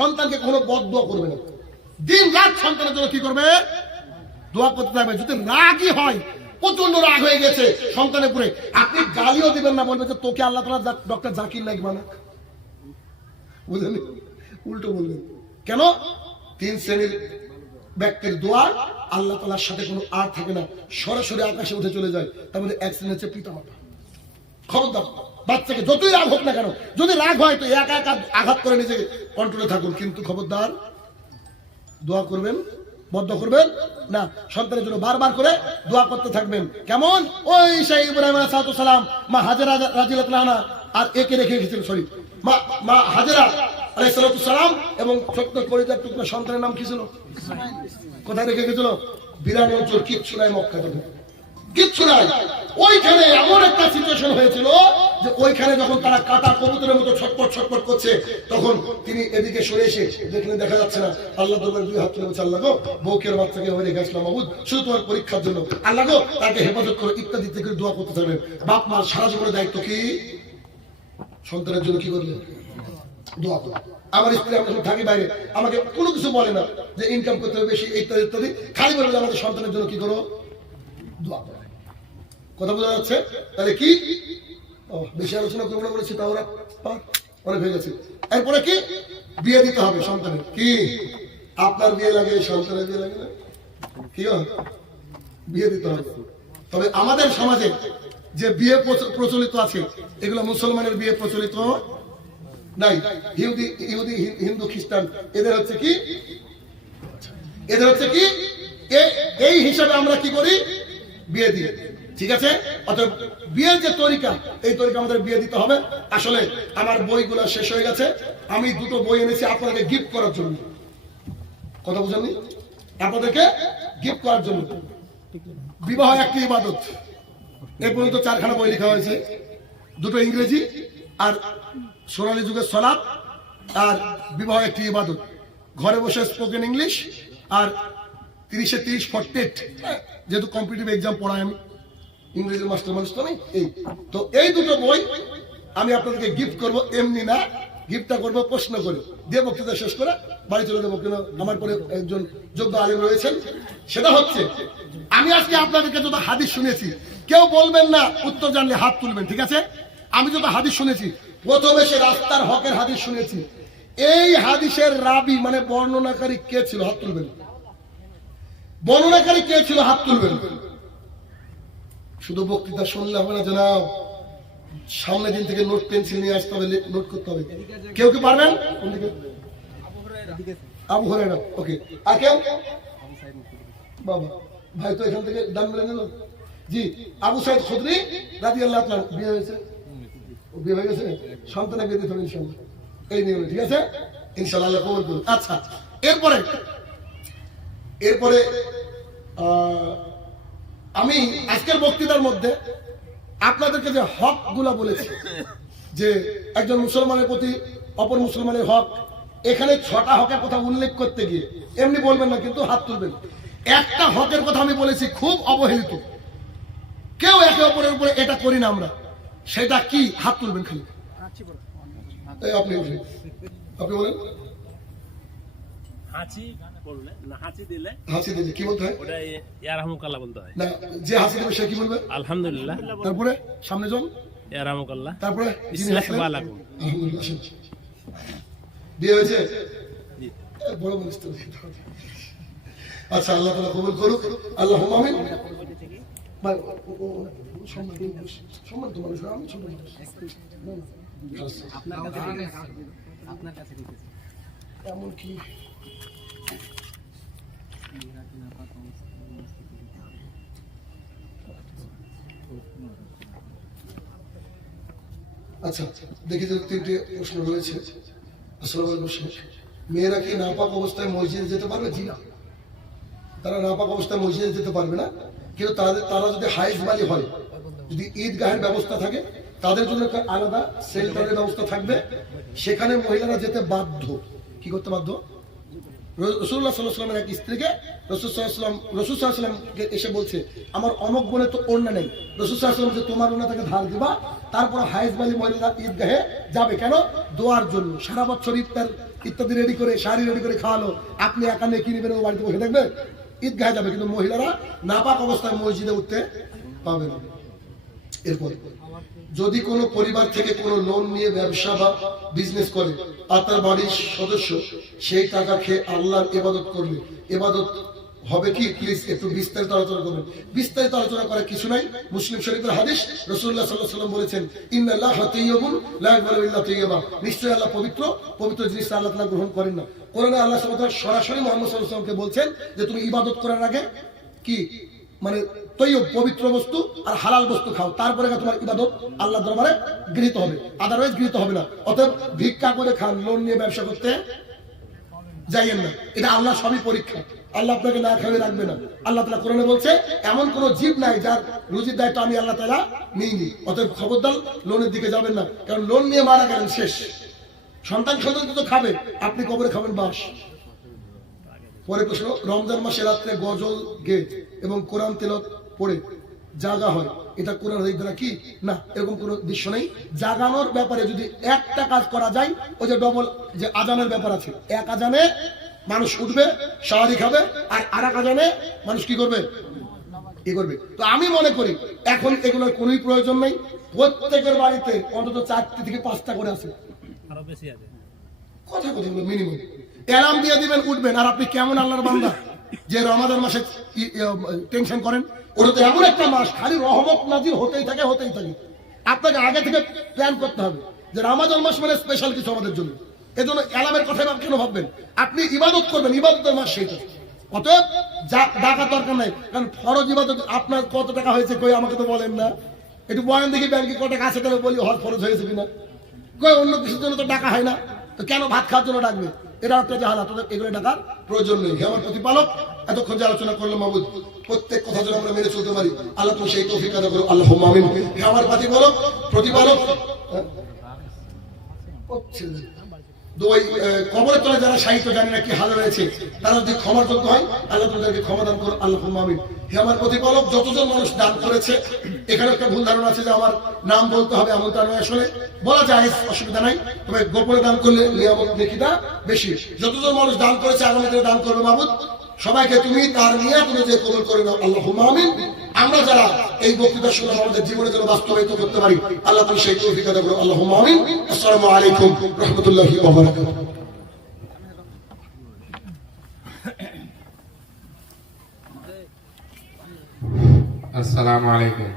সন্তানকে কোনো বদদোয়া করবে না। দিন রাত সন্তানের জন্য কি করবে? দোয়া করতে থাকবে। যদি রাগই হয়, প্রচন্ড রাগ হয়ে গেছে সন্তানের উপরে, আপনি গালিও দিবেন না, বলবেন যে তোকে আল্লাহ তাআলা ডক্টর জাকির নাইক বানাক। বুঝলেন? উল্টো বলবেন। কেন? 3 শ্রেণীর ব্যক্তির দোয়া আল্লাহ তাআলার সাথে কোনো আর থাকে না, সরাসরি আকাশে উঠে চলে যায়। তার মধ্যে এক শ্রেণী হচ্ছে পিতা মাতা। খবরদার, বাচ্চাকে যতই রাগ হোক না কেন, যদি রাগ হয় তো একা একা আঘাত করে নিজেকে কন্ট্রোলে থাকুন, কিন্তু খবরদার দোয়া করবেন, বদ্ধ করবেন না। সন্তানের জন্য বারবার করে দোয়া করতে থাকবেন। কেমন? ওই সেই ইব্রাহিম আলাইহিস সালাম, মা হাজেরা রাদিয়াল্লাহু আনহা আর একে রেখে গেছিলেন, সরি মা হাজেরা আলাইহিস সালাম এবং ছোট্ট কলিজার টুকরা সন্তানের নাম কি ছিল? কোথায় রেখে গেছিল? বিরান অঞ্চল, কিচ্ছু নাই মক্কাতে, কিচ্ছু নাই। ওইখানে এমন একটা সিচুয়েশন হয়েছিল যে ওইখানে যখন তারা কাটা কবুতরের মতো ছটপট ছটপট করছে, তখন তিনি এদিকে সরে এসে দেখলেন দেখা যাচ্ছে না, আল্লাহ দরবারে 2 হাত তুলে বলছে, আল্লাহ গো, বউকের বাচ্চাকে আমি রেখে আসলাম মাবুদ, শুধু তোমার পরীক্ষার জন্য, আল্লাহ গো তাকে হেফাজত করো, ইত্যাদি থেকে দোয়া করতে থাকবেন। বাপ মার সারা জীবনের দায়িত্ব কি? সন্তানের জন্য কি করবে? দোয়া করো। আমার স্ত্রী আমি যখন থাকি বাইরে, আমাকে কোনো কিছু বলে না যে ইনকাম করতে হবে বেশি, ইত্যাদি ইত্যাদি, খালি বলে আমাদের সন্তানের জন্য কি করো? দোয়া করো। কথা বোঝা যাচ্ছে? তাহলে কি বেশি আলোচনা করবো না বলেছি, তাও অনেক হয়ে গেছে। এরপরে কি বিয়ে দিতে হবে সন্তানের। কি আপনার বিয়ে লাগে, সন্তানের বিয়ে লাগে না? কি বিয়ে দিতে হবে। তবে আমাদের সমাজে যে বিয়ে প্রচলিত আছে এগুলো মুসলমানের বিয়ে প্রচলিত নাই। ইহুদি ইহুদি হিন্দু খ্রিস্টান এদের হচ্ছে কি, এদের হচ্ছে কি এই হিসাবে আমরা কি করি, বিয়ে দিই। ঠিক আছে, অতএব বিয়ের যে তরিকা, এই তরিকা আমাদের বিয়ে দিতে হবে। আসলে আমার বইগুলো শেষ হয়ে গেছে, আমি দুটো বই এনেছি আপনাদেরকে গিফট করার জন্য। কথা বুঝেননি? আপনাদেরকে গিফট করার জন্য। বিবাহ একটি ইবাদত, এ পর্যন্ত 4খানা বই লেখা হয়েছে, দুটো ইংরেজি আর সোনালী যুগের সালাত আর বিবাহ একটি ইবাদত। ঘরে বসে স্পোকেন ইংলিশ আর 30-এ 30 ফর টেট, যেহেতু কম্পিটিটিভ এক্সাম পড়াই আমি, ইংরেজির মাস্টার মানুষ তো আমি। এই দুটো বই আমি আপনাদেরকে গিফট করব, এমনি না, গিফটটা করবো প্রশ্ন করে দিয়ে বক্তৃতা শেষ করে বাড়ি চলে দেবো। কেন আমার পরে একজন যোগ্য আলেম রয়েছেন। সেটা হচ্ছে, আমি আজকে আপনাদেরকে যত হাদিস শুনেছি, কেউ বলবেন না উত্তর জানলে হাত তুলবেন, ঠিক আছে? আমি যত হাদিস শুনেছি, প্রথমে সে রাস্তার হকের হাদিস শুনেছি, এই হাদিসের রাবি মানে বর্ণনাকারী কে ছিল, হাত তুলবেন। বর্ণনাকারী কে ছিল, হাত তুলবেন। শুধু বক্তৃতা শুনলে হবে না জনাব, সামনের দিন থেকে নোট পেন্সিল নিয়ে আসতে হবে, নোট করতে হবে। কেউ কি পারবেন? আবু হুরায়রা, ওকে। আর কেউ? বাবা ভাই তো এখান থেকে দান মেরে নিল। জি, আবু সাইদ খুদরি রাদিয়াল্লাহু তাআলা, বিয়ে হয়েছে, বিয়ে হয়ে গেছে, সন্তানের বিয়ে দিতে হবে ইনশাআল্লাহ, এই নিয়মে, ঠিক আছে? ইনশাআল্লাহ আল্লাহ কবুল করুন। আচ্ছা, এরপরে আমি আজকের বক্তৃতার মধ্যে আপনাদেরকে যে হক গুলা বলেছি, যে একজন মুসলমানের প্রতি অপর মুসলমানের হক, এখানে 6টা হকের কথা উল্লেখ করতে গিয়ে এমনি বলবেন না, কিন্তু হাত তুলবেন। একটা হকের কথা আমি বলেছি খুব অবহেলিত, কেউ একে অপরের উপরে এটা করি না আমরা, সেটা কি? হাত তুলবেন খালি। আপনি বলেন। হাঁচি বললে না, হাঁচি দিলে, হাসি দিলে কি বলতে হয়? ওটা ইয়ারহামুকাল্লাহ বলতে হয় না, যে হাসি দেবে সে কি বলবে? আলহামদুলিল্লাহ। তারপরে সামনে যান, ইয়ারহামুকাল্লাহ। তারপরে ইসলাহবালাকুম। বিয়ে হয়েছে, বড় মানুষ তো। আচ্ছা, আল্লাহ তাআলা কবুল করুক, আল্লাহুম্মা আমিন। সম্মান তো মানুষ, আমি ছোট মানুষ। আপনার কাছে এমন কি আচ্ছা, দেখি যে 3টে প্রশ্ন রয়েছে। আসসালামু আলাইকুম শেখ, মেয়েরা কি নাপাক অবস্থায় মসজিদে যেতে পারবে? জি না, তারা নাপাক অবস্থায় মসজিদে যেতে পারবে না, কিন্তু তারা যদি হাইজ বালি হয়, যদি ঈদগাহের ব্যবস্থা থাকে, তাদের জন্য একটা আলাদা শেল্টারের ব্যবস্থা থাকবে, সেখানে মহিলারা যেতে বাধ্য। কি করতে বাধ্য? রাসূলুল্লাহ সাল্লাল্লাহু আলাইহি ওয়াসাল্লামের এক স্ত্রীকে রাসূল সাল্লাল্লাহু আলাইহি ওয়াসাল্লামকে এসে বলছে, আমার অমুক বোনে তো ওড়না নেই, রাসূল সাল্লাল্লাহু আলাইহি ওয়াসাল্লাম যে তোমার ওড়না তাকে ধার দিবা, তারপর হাইজ বালি মহিলারা ঈদগাহে যাবে। কেন? দোয়ার জন্য। সারা বছর ইফতার ইত্যাদি রেডি করে, শাড়ি রেডি করে খাওয়ালো, আপনি একা নিয়ে কি নেবেন? ও বাড়িতে বসে থাকবে? ঈদগাহে যাবে, কিন্তু মহিলারা নাপাক অবস্থায় মসজিদে উঠতে পাবে না। এরপর যদি কোনো পরিবার থেকে কোনো লোন নিয়ে ব্যবসা বা বিজনেস করে আর তার বাড়ির সদস্য সেই টাকা খেয়ে আল্লাহর ইবাদত করলে, ইবাদত হবে কি? প্লিজ একটু বিস্তারিত আলোচনা করবেন। বিস্তারিত আলোচনা করার কিছু নাই। মুসলিম শরীফের হাদিস, রাসূলুল্লাহ সাল্লাল্লাহু আলাইহি ওয়াসাল্লাম বলেছেন, ইন্নাল্লাহা তাইয়্যিবুন লা ইয়াকবালু ইল্লা তাইয়্যিবা, নিশ্চয়ই আল্লাহ পবিত্র, পবিত্র জিনিস আল্লাহ তাআলা গ্রহণ করেন না। কোরআনে আল্লাহ সুবহানাহু ওয়া তাআলা সরাসরি মুহাম্মদ সাল্লাল্লাহু আলাইহি ওয়াসাল্লামকে বলছেন যে তুমি ইবাদত করার আগে কি মানে তৈয়ব পবিত্র বস্তু আর হালাল বস্তু খাও, তারপরে তোমার ইবাদত আল্লাহর দরবারে গৃহীত হবে, আদারওয়াইজ গৃহীত হবে না। অতএব ভিক্ষা করে খান, লোন নিয়ে ব্যবসা করতে যাইয়েন না, এটা আল্লাহ সবই পরীক্ষা, আল্লাহ আপনাকে না খাওয়াই রাখবে না। আল্লাহ তাআলা কোরআনে বলছে, এমন কোন জীব নাই যার রুজির দায়িত্ব আমি আল্লাহ তাআলা নিইনি। অতএব খবরদার লোনের দিকে যাবেন না, কারণ লোন নিয়ে মারা গেলেন শেষ। সন্তান তো খাবে, আপনি কবরে খাবেন বাস। পরে প্রশ্ন, রমজান মাসে রাত্রে গজল গেয়ে এবং কোরআন তেলাওয়াত পড়ে জাগা হয়, এটা কোরআন হাদিস দ্বারা কি? না, এরকম কোনো দৃশ্য নেই। জাগানোর ব্যাপারে যদি একটা কাজ করা যায়, ওই যে ডবল যে আজানের ব্যাপার আছে, এক আজানে মানুষ উঠবে, শাহরি খাবে, আর আরেক আজানে মানুষ কি করবে? কি করবে? তো আমি মনে করি এখন এগুলোর কোনোই প্রয়োজন নেই। প্রত্যেকের বাড়িতে অন্তত 4টি থেকে 5টা করে আছে। বেশি আছে। কথা কথাগুলো মিনিমাম অ্যালার্ম দিয়ে দিবেন, উঠবেন। আর আপনি কেমন আল্লাহর বান্দা যে রমাদান মাসে টেনশন করেন? ওটা তো এমন একটা মাস, খালি রহমত নাজির হতেই থাকে হতেই থাকে। আপনাকে আগে থেকে প্ল্যান করতে হবে যে রমাদান মাস মানে স্পেশাল কিছু আমাদের জন্য। এজন্য অ্যালার্মের কথা কেন ভাববেন? আপনি ইবাদত করবেন, ইবাদতের মাস সেইটা। অতএব ডাকার দরকার নাই, কারণ ফরজ ইবাদত আপনার কত টাকা হয়েছে কই আমাকে তো বলেন না। একটু বয়ান দেখি ব্যাংকে কত টাকা আছে, তাহলে বলি হজ ফরজ হয়েছে কিনা। কই অন্য কিছুর জন্য তো টাকা হয় না, তো কেন ভাত খাওয়ার জন্য ডাকবে? এটা একটা জাহালা, তোদের এগুলো ডাকার প্রয়োজন নেই। হে আমার প্রতিপালক, এতক্ষণ যে আলোচনা করলাম মাহবুব, প্রত্যেক কথা যেন আমরা মেনে চলতে পারি, আল্লাহ তুমি সেই তৌফিক আদা করো, আল্লাহুম্মা আমিন। হে আমার প্রতিপালক, ওই কবরের তলে যারা সাহিত্য জানি না কি হাল রয়েছে, তারা যদি ক্ষমার যোগ্য হয়, আল্লাহ তাদেরকে ক্ষমা দান করো, আল্লাহুম্মা আমিন। হে আমার প্রতিপালক, যতজন মানুষ দান করেছে, এখানে একটা ভুল ধারণা আছে যে আমার নাম বলতে হবে, এমনটা নয়। আসলে বলা যায়, অসুবিধা নাই, তবে গোপনে দান করলে নিয়ামত নেকিটা বেশি। যতজন মানুষ দান করেছে, আগামী দিনে দান করবে মাহবুব, সবাইকে তুমি তার নিয়ে তুমি যে কবুল করে নাও, আল্লাহুম্মা আমিন। আমরা যারা এই বক্তৃতা শুনলাম, আমাদের জীবনে যেন বাস্তবায়িত করতে পারি, আল্লাহ তুমি সেই তৌফিক আদা করো, আল্লাহুম্মা আমিন। আসসালামু আলাইকুম রাহমাতুল্লাহি ওয়া বারাকাতুহু। আসসালামু আলাইকুম।